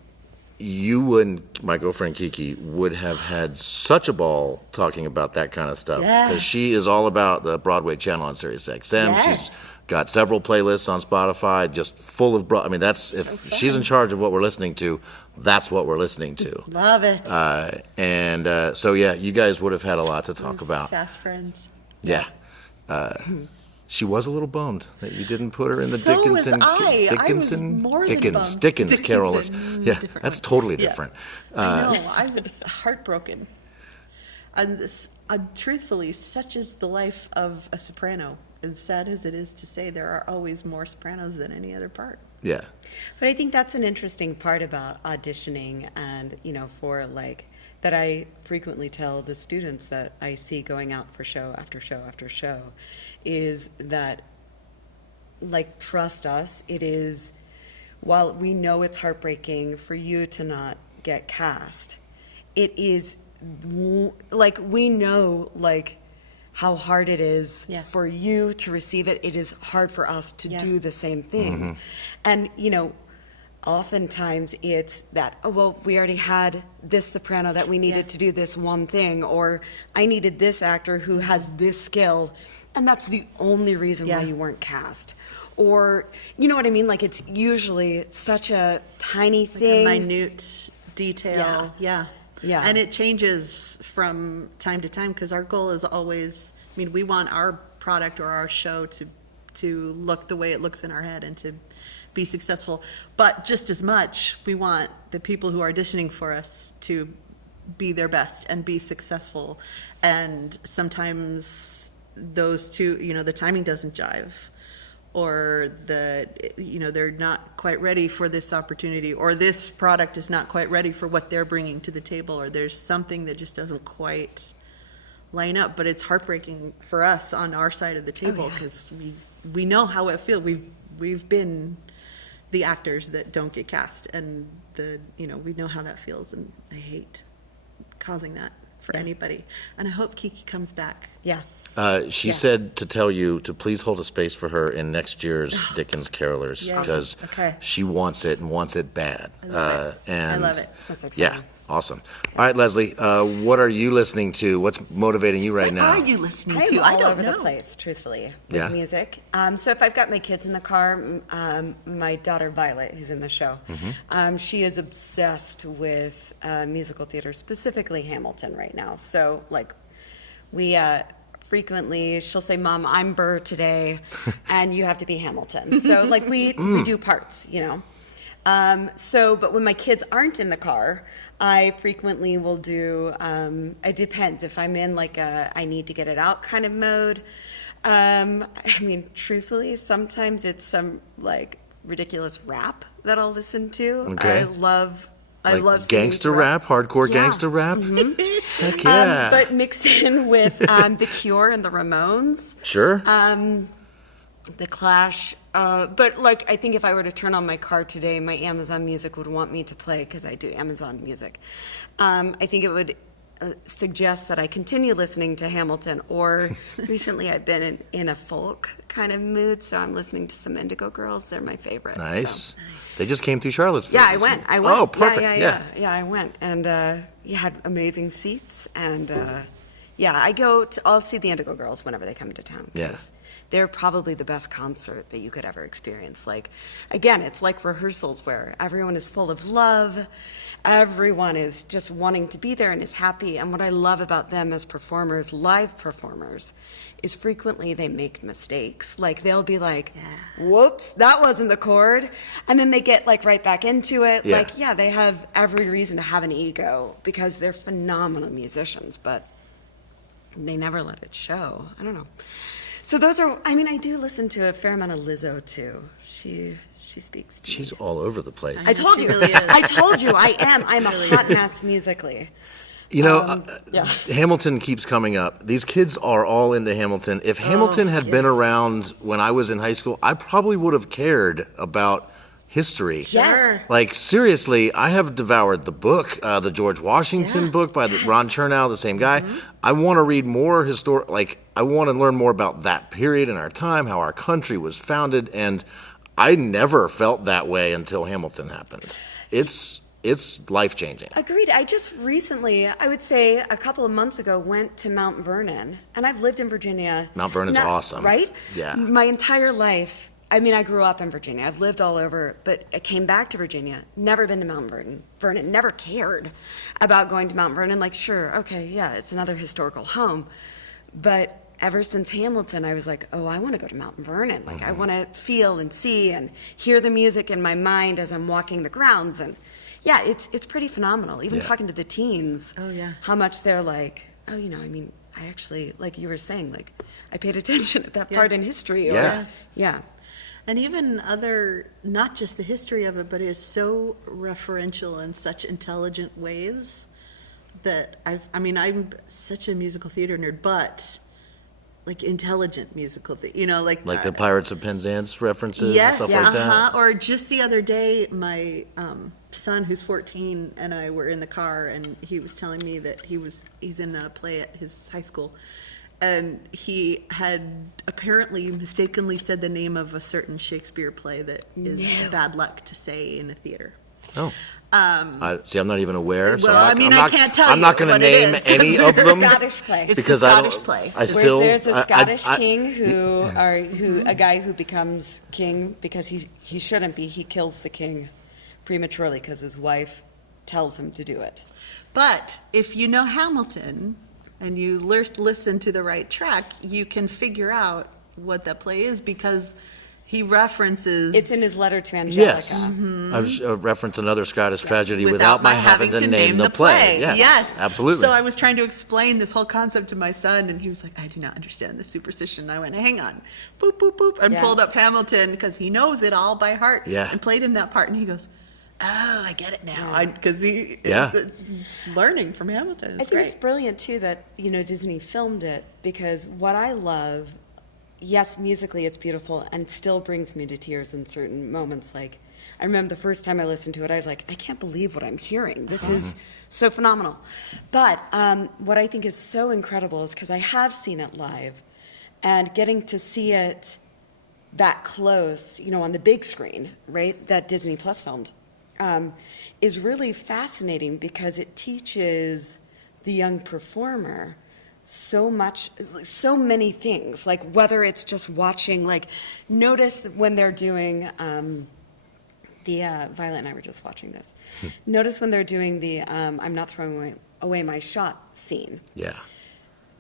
you and my girlfriend Kiki would have had such a ball talking about that kind of stuff, because Yes. she is all about the Broadway channel on Sirius XM. Yes. She's got several playlists on Spotify, just full of I mean, that's if she's in charge of what we're listening to, that's what we're listening to. love it. So yeah, you guys would have had a lot to talk about. Fast friends. Yeah. She was a little bummed that you didn't put her in the So was Dickinson. I. I was Dickinson, more than Dickens, bummed. Dickens carol. Dickinson, Yeah, different that's one. totally Yeah. different. I know. I was heartbroken. And truthfully, such is the life of a soprano. As sad as it is to say, there are always more sopranos than any other part. Yeah. But I think that's an interesting part about auditioning, and for that I frequently tell the students that I see going out for show after show after show, is that trust us. It is, while we know it's heartbreaking for you to not get cast, it is we know how hard it is Yeah. for you to receive it. It is hard for us to Yeah. do the same thing. And, oftentimes it's that, oh, well, we already had this soprano that we needed to do this one thing, or I needed this actor who has this skill, and that's the only reason why Yeah. you weren't cast. Or, you know what I mean? It's usually such a tiny thing. A minute detail. Yeah. Yeah. And it changes from time to time, because our goal is always, we want our product or our show to look the way it looks in our head, and to be successful. But just as much, we want the people who are auditioning for us to be their best and be successful. And sometimes those two, the timing doesn't jive, or they're not quite ready for this opportunity, or this product is not quite ready for what they're bringing to the table, or there's something that just doesn't quite line up. But it's heartbreaking for us on our side of the table, because we know how it feels. We've been the actors that don't get cast, and we know how that feels, and I hate causing that for anybody. And I hope Kiki comes back. Yeah. She said to tell you to please hold a space for her in next year's Dickens Carolers, Yes. because Okay. she wants it and wants it bad. I love it. And I love it. That's exciting. yeah, awesome. All right, Leslie, what are you listening to? What's motivating you right now? What are you listening I'm to? all I don't over know. the place, truthfully, with Yeah. music. So if I've got my kids in the car, my daughter Violet, who's in the show, she is obsessed with musical theater, specifically Hamilton right now. So we frequently, she'll say, "Mom, I'm Burr today, and you have to be Hamilton." So we do parts, but when my kids aren't in the car, I frequently will do, it depends. If I'm in I need to get it out kind of mode, truthfully, sometimes it's some ridiculous rap that I'll listen to. Okay. I love gangster singing rap, hardcore Yeah. gangster rap? Heck yeah. but mixed in with The Cure and the Ramones. Sure. The Clash. But I think if I were to turn on my car today, my Amazon Music would want me to play, because I do Amazon Music. I think it would suggest that I continue listening to Hamilton, or recently I've been in a folk kind of mood, so I'm listening to some Indigo Girls. They're my favorite. Nice. So. They just came through Charlottesville. Yeah, I went. Oh, perfect. Yeah, I went, and had amazing seats, and I'll see the Indigo Girls whenever they come to town. Yeah. 'Cause they're probably the best concert that you could ever experience. Again, it's like rehearsals where everyone is full of love, everyone is just wanting to be there and is happy. And what I love about them as performers, live performers, is frequently they make mistakes. They'll be whoops, that wasn't the chord. And then they get right back into it. Yeah. They have every reason to have an ego, because they're phenomenal musicians, but they never let it show. I don't know. So those are, I do listen to a fair amount of Lizzo too. She speaks to She's me. all over the place. I told She you. really is. I told you I am. I'm a hot mess musically. Yeah. Hamilton keeps coming up. These kids are all into Hamilton. If Hamilton had been around when I was in high school, I probably would have cared about history. Yes. Seriously, I have devoured the book, the George Washington book by Ron Chernow, the same guy. I want to read more I want to learn more about that period in our time, how our country was founded, and I never felt that way until Hamilton happened. It's life-changing. Agreed. I just recently, I would say a couple of months ago, went to Mount Vernon, and I've lived in Virginia. Mount Vernon's awesome. Right? Yeah. My entire life. I grew up in Virginia. I've lived all over, but I came back to Virginia. Never been to Mount Vernon. Never cared about going to Mount Vernon. Sure, okay, yeah, it's another historical home. But ever since Hamilton, I was I want to go to Mount Vernon. I want to feel and see and hear the music in my mind as I'm walking the grounds. And yeah, it's pretty phenomenal. Even talking to the teens. Oh, yeah. How much they're I actually, you were saying, I paid attention at that part in history. Yeah. Yeah. And even not just the history of it, but it's so referential in such intelligent ways that I'm such a musical theater nerd, but intelligent musical theater, The Pirates of Penzance references yes, and stuff like that. Or just the other day, my son, who's 14, and I were in the car, and he was telling me that he's in a play at his high school, and he had apparently mistakenly said the name of a certain Shakespeare play that is bad luck to say in a theater. Oh. I'm not even aware. So Well, I can't tell you. I'm not going to what it name is, 'cause any it's of them. Scottish play. It's Because the I Scottish don't- play. I still. There's a Scottish I- king a guy who becomes king because he shouldn't be. He kills the king prematurely because his wife tells him to do it. But if you know Hamilton and you listen to the right track, you can figure out what that play is, because He references. It's in his letter to Angelica. Yes. I was reference another Scottish tragedy without my having to name the play. Yes, absolutely. So I was trying to explain this whole concept to my son, and he was like, I do not understand this superstition. And I went, hang on. Boop, boop, boop. And Yeah. pulled up Hamilton because he knows it all by heart. Yeah. And played him that part. And he goes, oh, I get it now. Because he's learning from Hamilton. It's I think great. it's brilliant too that, Disney filmed it, because what I love, yes, musically it's beautiful and still brings me to tears in certain moments. Like, I remember the first time I listened to it, I was like, I can't believe what I'm hearing. This is so phenomenal. But what I think is so incredible is because I have seen it live, and getting to see it that close, on the big screen, right, that Disney Plus filmed, is really fascinating, because it teaches the young performer so many things, like whether it's just watching, like notice when they're doing, Violet and I were just watching this. Notice when they're doing the I'm not throwing away my shot scene. Yeah.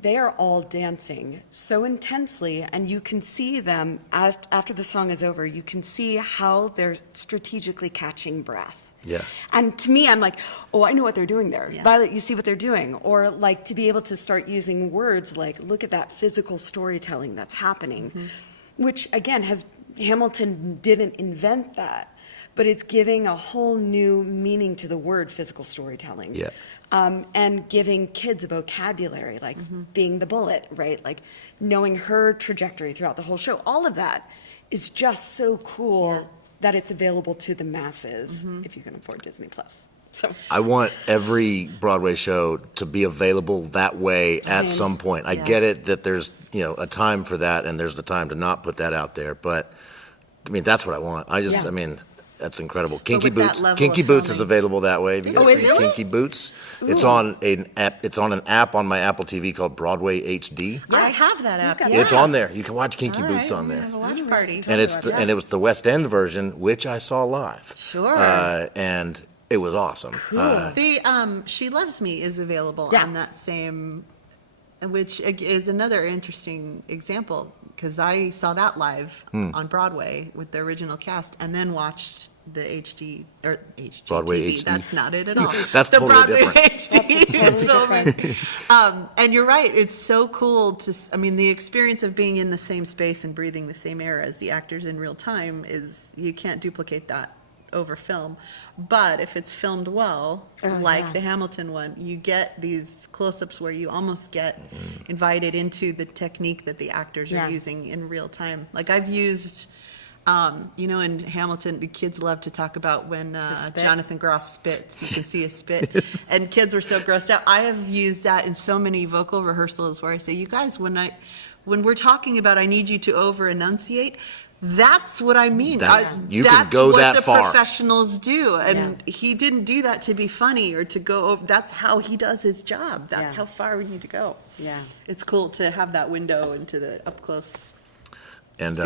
They are all dancing so intensely, and you can see them after the song is over, you can see how they're strategically catching breath. Yeah. And to me, I'm like, oh, I know what they're doing there. Yeah. Violet, you see what they're doing. Or like to be able to start using words like, look at that physical storytelling that's happening, which again, Hamilton didn't invent that, but it's giving a whole new meaning to the word physical storytelling. Yeah. And giving kids a vocabulary, like being the bullet, right? Like knowing her trajectory throughout the whole show. All of that is just so cool that it's available to the masses if you can afford Disney Plus. So I want every Broadway show to be available that way at some point. I get it that there's, a time for that, and there's the time to not put that out there, but I mean, that's what I want. I mean, that's incredible. Kinky with that Boots. level Kinky of Boots is filming. available that way. Have you guys is seen it? Kinky Boots? It's on an app. It's on an app on my Apple TV called Broadway HD. I have that app. It's on there. You can watch Kinky All Boots right, on we there. have a watch party. And it was the West End version, which I saw live. Sure. And it was awesome. The She Loves Me is available Yeah. on that same, which is another interesting example, because I saw that live on Broadway with the original cast, and then watched the HD or HGTV. Broadway HD. That's not it at all. That's the totally Broadway different. HD filming. And you're right. It's so cool the experience of being in the same space and breathing the same air as the actors in real time you can't duplicate that over film. But if it's filmed well, the Hamilton one, you get these close-ups where you almost get invited into the technique that the actors are using in real time. Like I've used, in Hamilton, the kids love to talk about when Jonathan Groff spits. You can see a spit. And kids were so grossed out. I have used that in so many vocal rehearsals where I say, you guys, when we're talking about I need you to over-enunciate, that's what I mean. You can go that That's far. what the professionals do. And he didn't do that to be funny or to go over. That's how he does his job. That's how far we need to go. Yeah. It's cool to have that window into the up close. And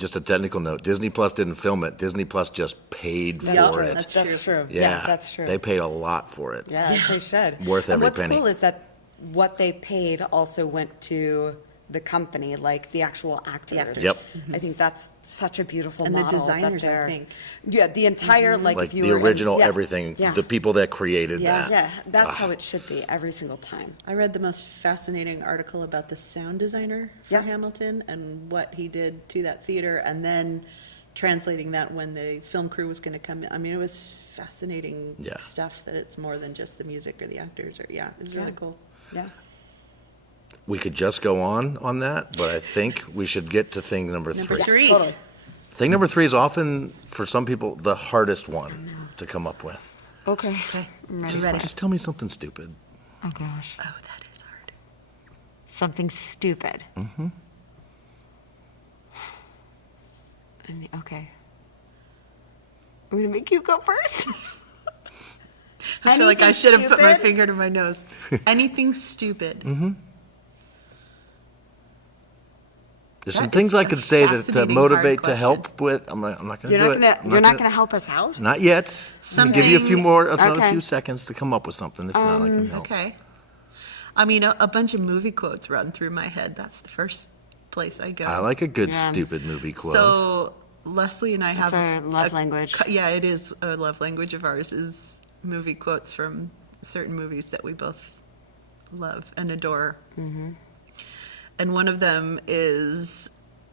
just a technical note, Disney Plus didn't film it. Disney Plus just paid for it. That's true. Yeah, that's true. They paid a lot for it. Yeah, they should. Worth and every penny. What's cool is that what they paid also went to the company, like the actual actors. Yep. I think that's such a beautiful And the model. designers, I that they're- think. Yeah, the entire, like Like if you the were in- original yeah, everything, Yeah. the people that created that. Yeah, that's how it should be every single time. I read the most fascinating article about the sound designer for Yeah. Hamilton and what he did to that theater, and then translating that when the film crew was going to come in. I mean, it was fascinating stuff, that it's more than just the music or the actors. It's really cool. Yeah. We could just go on that, but I think we should get to thing number three. Number three. Totally. Thing number three is often, for some people, the hardest one to come up with. Okay. I'm ready. Just tell me something stupid. Oh, gosh. Oh, that is hard. Something stupid. Mm-hmm. Okay. I'm going to make you go first. I feel like I should have put my stupid? finger to my nose. Anything stupid. There's That some things is I a could say that to fascinating, motivate, hard to help with. I'm not going to do it. You're not gonna help us out? Not yet. I'm going to give you a few more, another Okay. few seconds to come up with something. If not, I can help. Okay. I mean, a bunch of movie quotes run through my head. That's the first place I go. I like a good Yeah. stupid movie quote. So Leslie and I That's have our love language. Yeah, it is a love language of ours, is movie quotes from certain movies that we both love and adore. Mm-hmm. And one of them is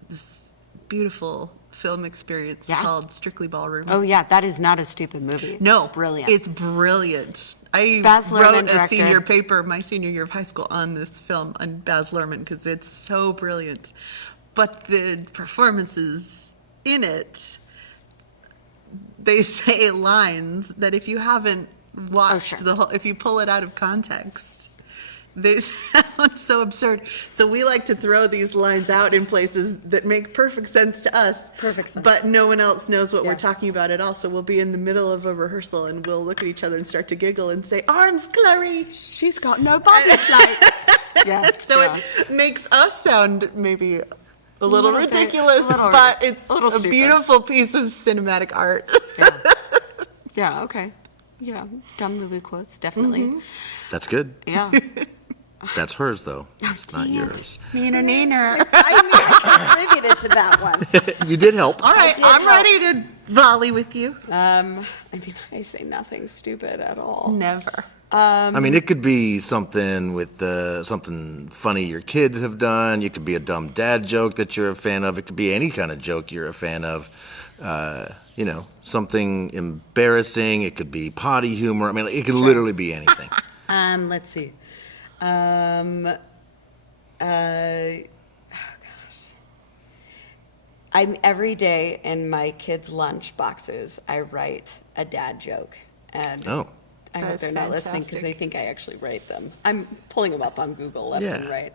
this beautiful film experience Yeah. called Strictly Ballroom. Oh yeah, that is not a stupid movie. No, Brilliant. It's brilliant. I Baz Luhrmann wrote a directed. senior paper my senior year of high school on this film, on Baz Luhrmann, because it's so brilliant. But the performances in it, they say lines that if you haven't watched sure. the whole, if you pull it out of context, they sound so absurd. So we like to throw these lines out in places that make perfect sense to us. Perfect sense. But no one else knows what Yeah. we're talking about at all. So we'll be in the middle of a rehearsal and we'll look at each other and start to giggle and say, "Arms, Clary." She's got no body flight. Yeah. So yeah. it makes us sound maybe a little little bit- ridiculous, a little but ri- it's a little a stupid. beautiful piece of cinematic art. Yeah. Yeah, okay. Yeah, dumb movie quotes, definitely. Mm-hmm. That's good. Yeah. That's hers, though. It's not yours. Neener, neener. I contributed to that one. You did help. All right, did I'm help. ready to volley with you. I mean, I say nothing stupid at all. Never. I mean, it could be something with something funny your kids have done. It could be a dumb dad joke that you're a fan of. It could be any kind of joke you're a fan of. Something embarrassing. It could be potty humor. I mean, it could literally be anything. Let's see. Oh gosh. I'm every day in my kids' lunch boxes, I write a dad joke. And Oh. I hope That's they're not listening because they fantastic. think I actually write them. I'm pulling them up on Google left and Yeah. right.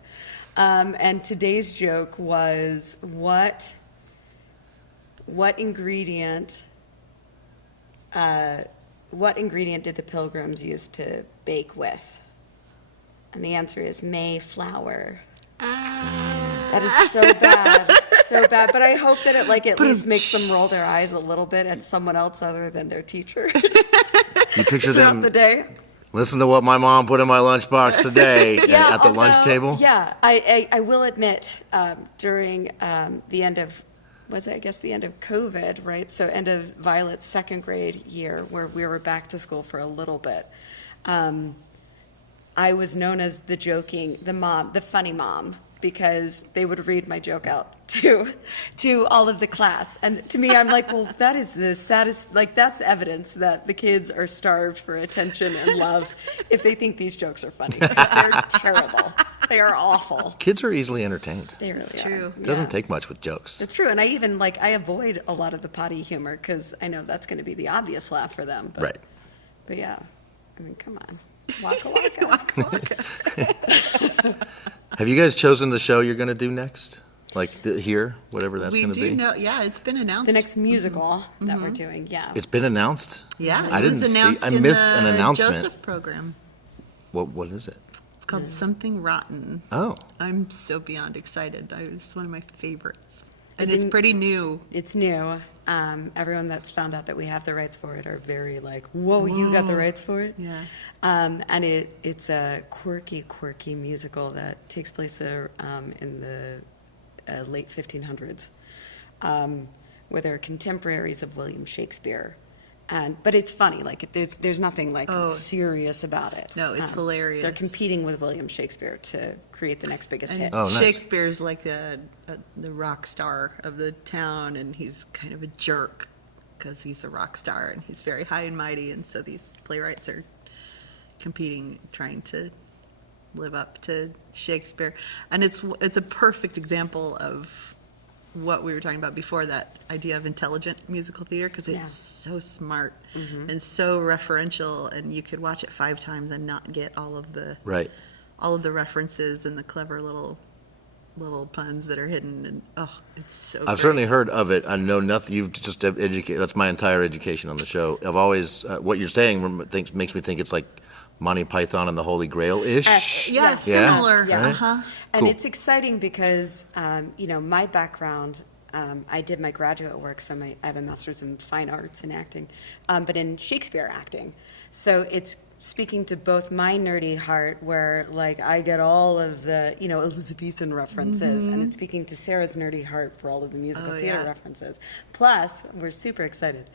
And today's joke was what ingredient did the Pilgrims use to bake with? And the answer is Mayflower. That is so bad, so bad. But I hope that it at least makes them roll their eyes a little bit at someone else other than their teacher You picture throughout them. the day. Listen to what my mom put in my lunchbox today at the lunch although- table. Yeah, I will admit, during the end of, the end of COVID, right? So end of Violet's second grade year, where we were back to school for a little bit. I was known as the funny mom, because they would read my joke out to all of the class. And to me, I'm like, well, that is the saddest, that's evidence that the kids are starved for attention and love if they think these jokes are funny. They're terrible. They are awful. Kids are easily entertained. They really are. true. It doesn't Yeah. take much with jokes. It's true. And I even, I avoid a lot of the potty humor because I know that's going to be the obvious laugh for them. But, Right. But yeah, I mean, come on. Waka waka. Have you guys chosen the show you're going to do next? Here, whatever that's We going to do be? know, yeah, it's been announced. The next musical that we're doing, yeah. It's been announced? Yeah, I it didn't was see. announced I in missed the an announcement. Joseph program. What is it? It's called Something Rotten. Oh. I'm so beyond excited. It's one of my favorites. And Is it's in- pretty new. It's new. Everyone that's found out that we have the rights for it are very whoa, you got the rights for it? Yeah. And it's a quirky musical that takes place in the late 1500s, where they're contemporaries of William Shakespeare. But it's funny, there's nothing serious about it. No, it's hilarious. They're competing with William Shakespeare to create the next biggest hit. And Oh, nice. Shakespeare's like the rock star of the town, and he's kind of a jerk because he's a rock star and he's very high and mighty. And so these playwrights are competing, trying to live up to Shakespeare. And it's a perfect example of what we were talking about before, that idea of intelligent musical theater, because it's so smart and so referential, and you could watch it 5 times and not get all of the references and the clever little puns that are hidden, and it's so I've great. certainly heard of it. I know nothing. You've just educated. That's my entire education on the show. I've always, what you're saying makes me think it's like Monty Python and the Holy Grail-ish. Yeah, Yes. similar. Yeah. Uh-huh. And Cool. it's exciting because, my background, I did my graduate work, so I have a master's in fine arts and acting, but in Shakespeare acting. So it's speaking to both my nerdy heart, where like I get all of the, Elizabethan references, and it's speaking to Sarah's nerdy heart for all of the musical theater references. Plus, we're super excited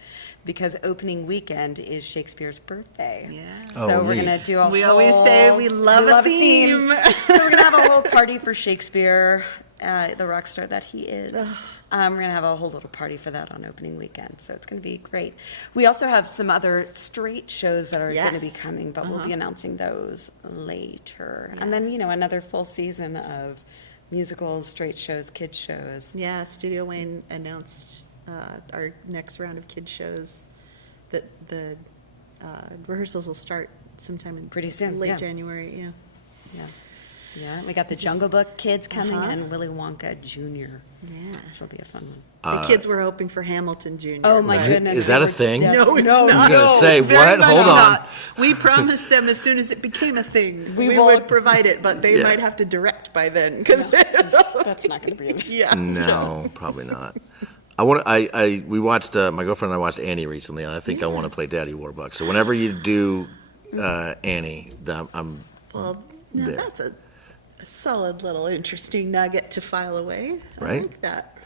because opening weekend is Shakespeare's birthday. Yeah. So we're neat. going to do a We whole... always say we love a theme. So we're going to have a whole party for Shakespeare, the rock star that he is. We're going to have a whole little party for that on opening weekend, so it's going to be great. We also have some other straight shows that are going to be coming, but we'll be announcing those later. And then, another full season of musicals, straight shows, kids shows. Yeah, Studio Wayne announced our next round of kids shows that the rehearsals will start sometime in Pretty soon, late yeah. January. Yeah. Yeah, we got the Jungle Book kids coming and Willy Wonka Jr. Yeah. That'll be a fun one. The kids were hoping for Hamilton Jr. Oh my goodness. Is that they a were thing? desperate. No, it's No, not. I was going to say, Very what? much Hold on. not. We promised them as soon as it became a thing, we would provide it, but they might have to direct by then. Cause That's not going to be. yeah. No, probably not. We watched, my girlfriend and I watched Annie recently, and I think I want to play Daddy Warbucks. So whenever you do Annie, I'm Well, now there. that's a solid little interesting nugget to file away. I Right? like that.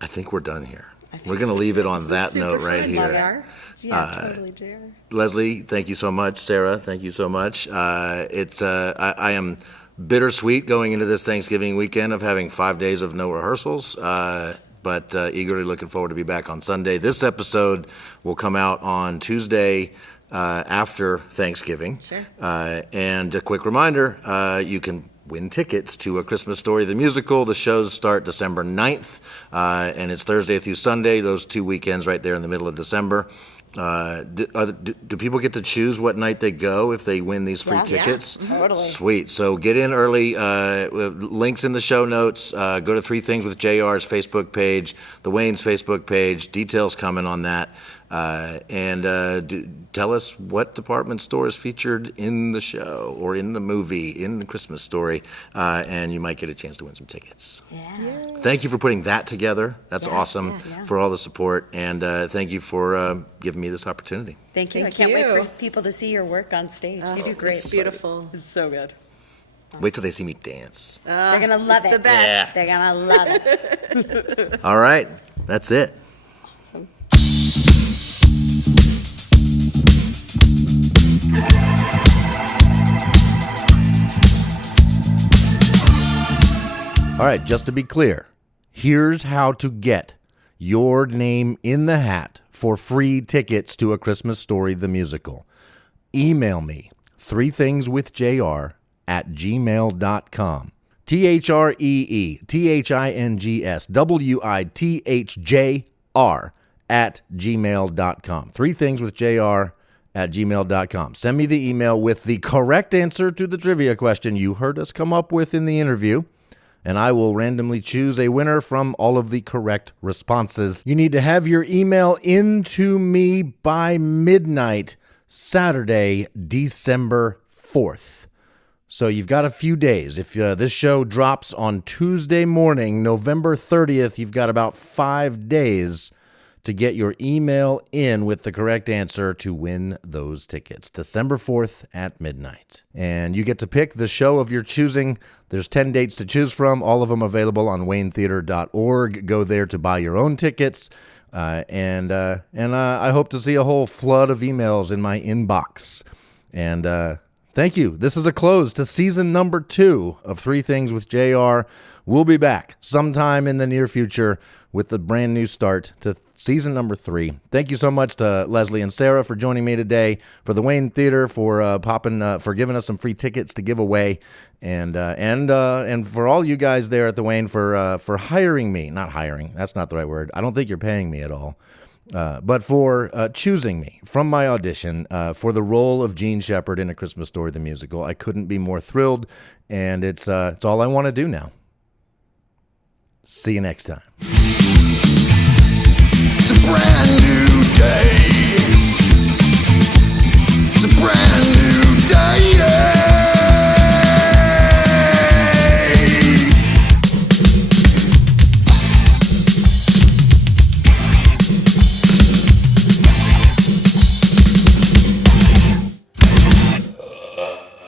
I think we're done here. We're going to leave it on that Super note right fun, here. JR. Yeah, totally, JR. Leslie, thank you so much. Sarah, thank you so much. I am bittersweet going into this Thanksgiving weekend of having 5 days of no rehearsals, but eagerly looking forward to be back on Sunday. This episode will come out on Tuesday after Thanksgiving. Sure. And a quick reminder, you can win tickets to A Christmas Story, the musical. The shows start December 9th, and it's Thursday through Sunday, those 2 weekends right there in the middle of December. Do people get to choose what night they go if they win these free tickets? totally. Sweet. So get in early. Links in the show notes. Go to Three Things with JR's Facebook page, the Wayne's Facebook page. Details coming on that. Tell us what department store is featured in the show or in the movie, in the Christmas Story, and you might get a chance to win some tickets. Yeah. Thank you for putting that together. That's awesome yeah. for all the support, and thank you for giving me this opportunity. Thank you. Thank I can't wait you. for people to see your work on stage. You do great. It's beautiful. It's so good. Wait till they see me dance. They're going to love it. the best. They're going to love it. All right, that's it. Awesome. All right, just to be clear, here's how to get your name in the hat for free tickets to A Christmas Story, the musical. Email me, threethingswithjr@gmail.com. THREETHINGSWITHJR@gmail.com. Threethingswithjr@gmail.com. Send me the email with the correct answer to the trivia question you heard us come up with in the interview, and I will randomly choose a winner from all of the correct responses. You need to have your email into me by midnight, Saturday, December 4th. So you've got a few days. If this show drops on Tuesday morning, November 30th, you've got about 5 days to get your email in with the correct answer to win those tickets. December 4th at midnight. And you get to pick the show of your choosing. There's 10 dates to choose from, all of them available on waynetheater.org. Go there to buy your own tickets. And I hope to see a whole flood of emails in my inbox. And thank you. This is a close to season number 2 of Three Things with JR. We'll be back sometime in the near future with the brand new start to season number 3. Thank you so much to Leslie and Sarah for joining me today, for the Wayne Theater for for giving us some free tickets to give away, and for all you guys there at the Wayne for hiring me. Not hiring. That's not the right word. I don't think you're paying me at all. But for choosing me from my audition for the role of Gene Shepherd in A Christmas Story, the musical. I couldn't be more thrilled, and it's all I want to do now. See you next time. It's a brand new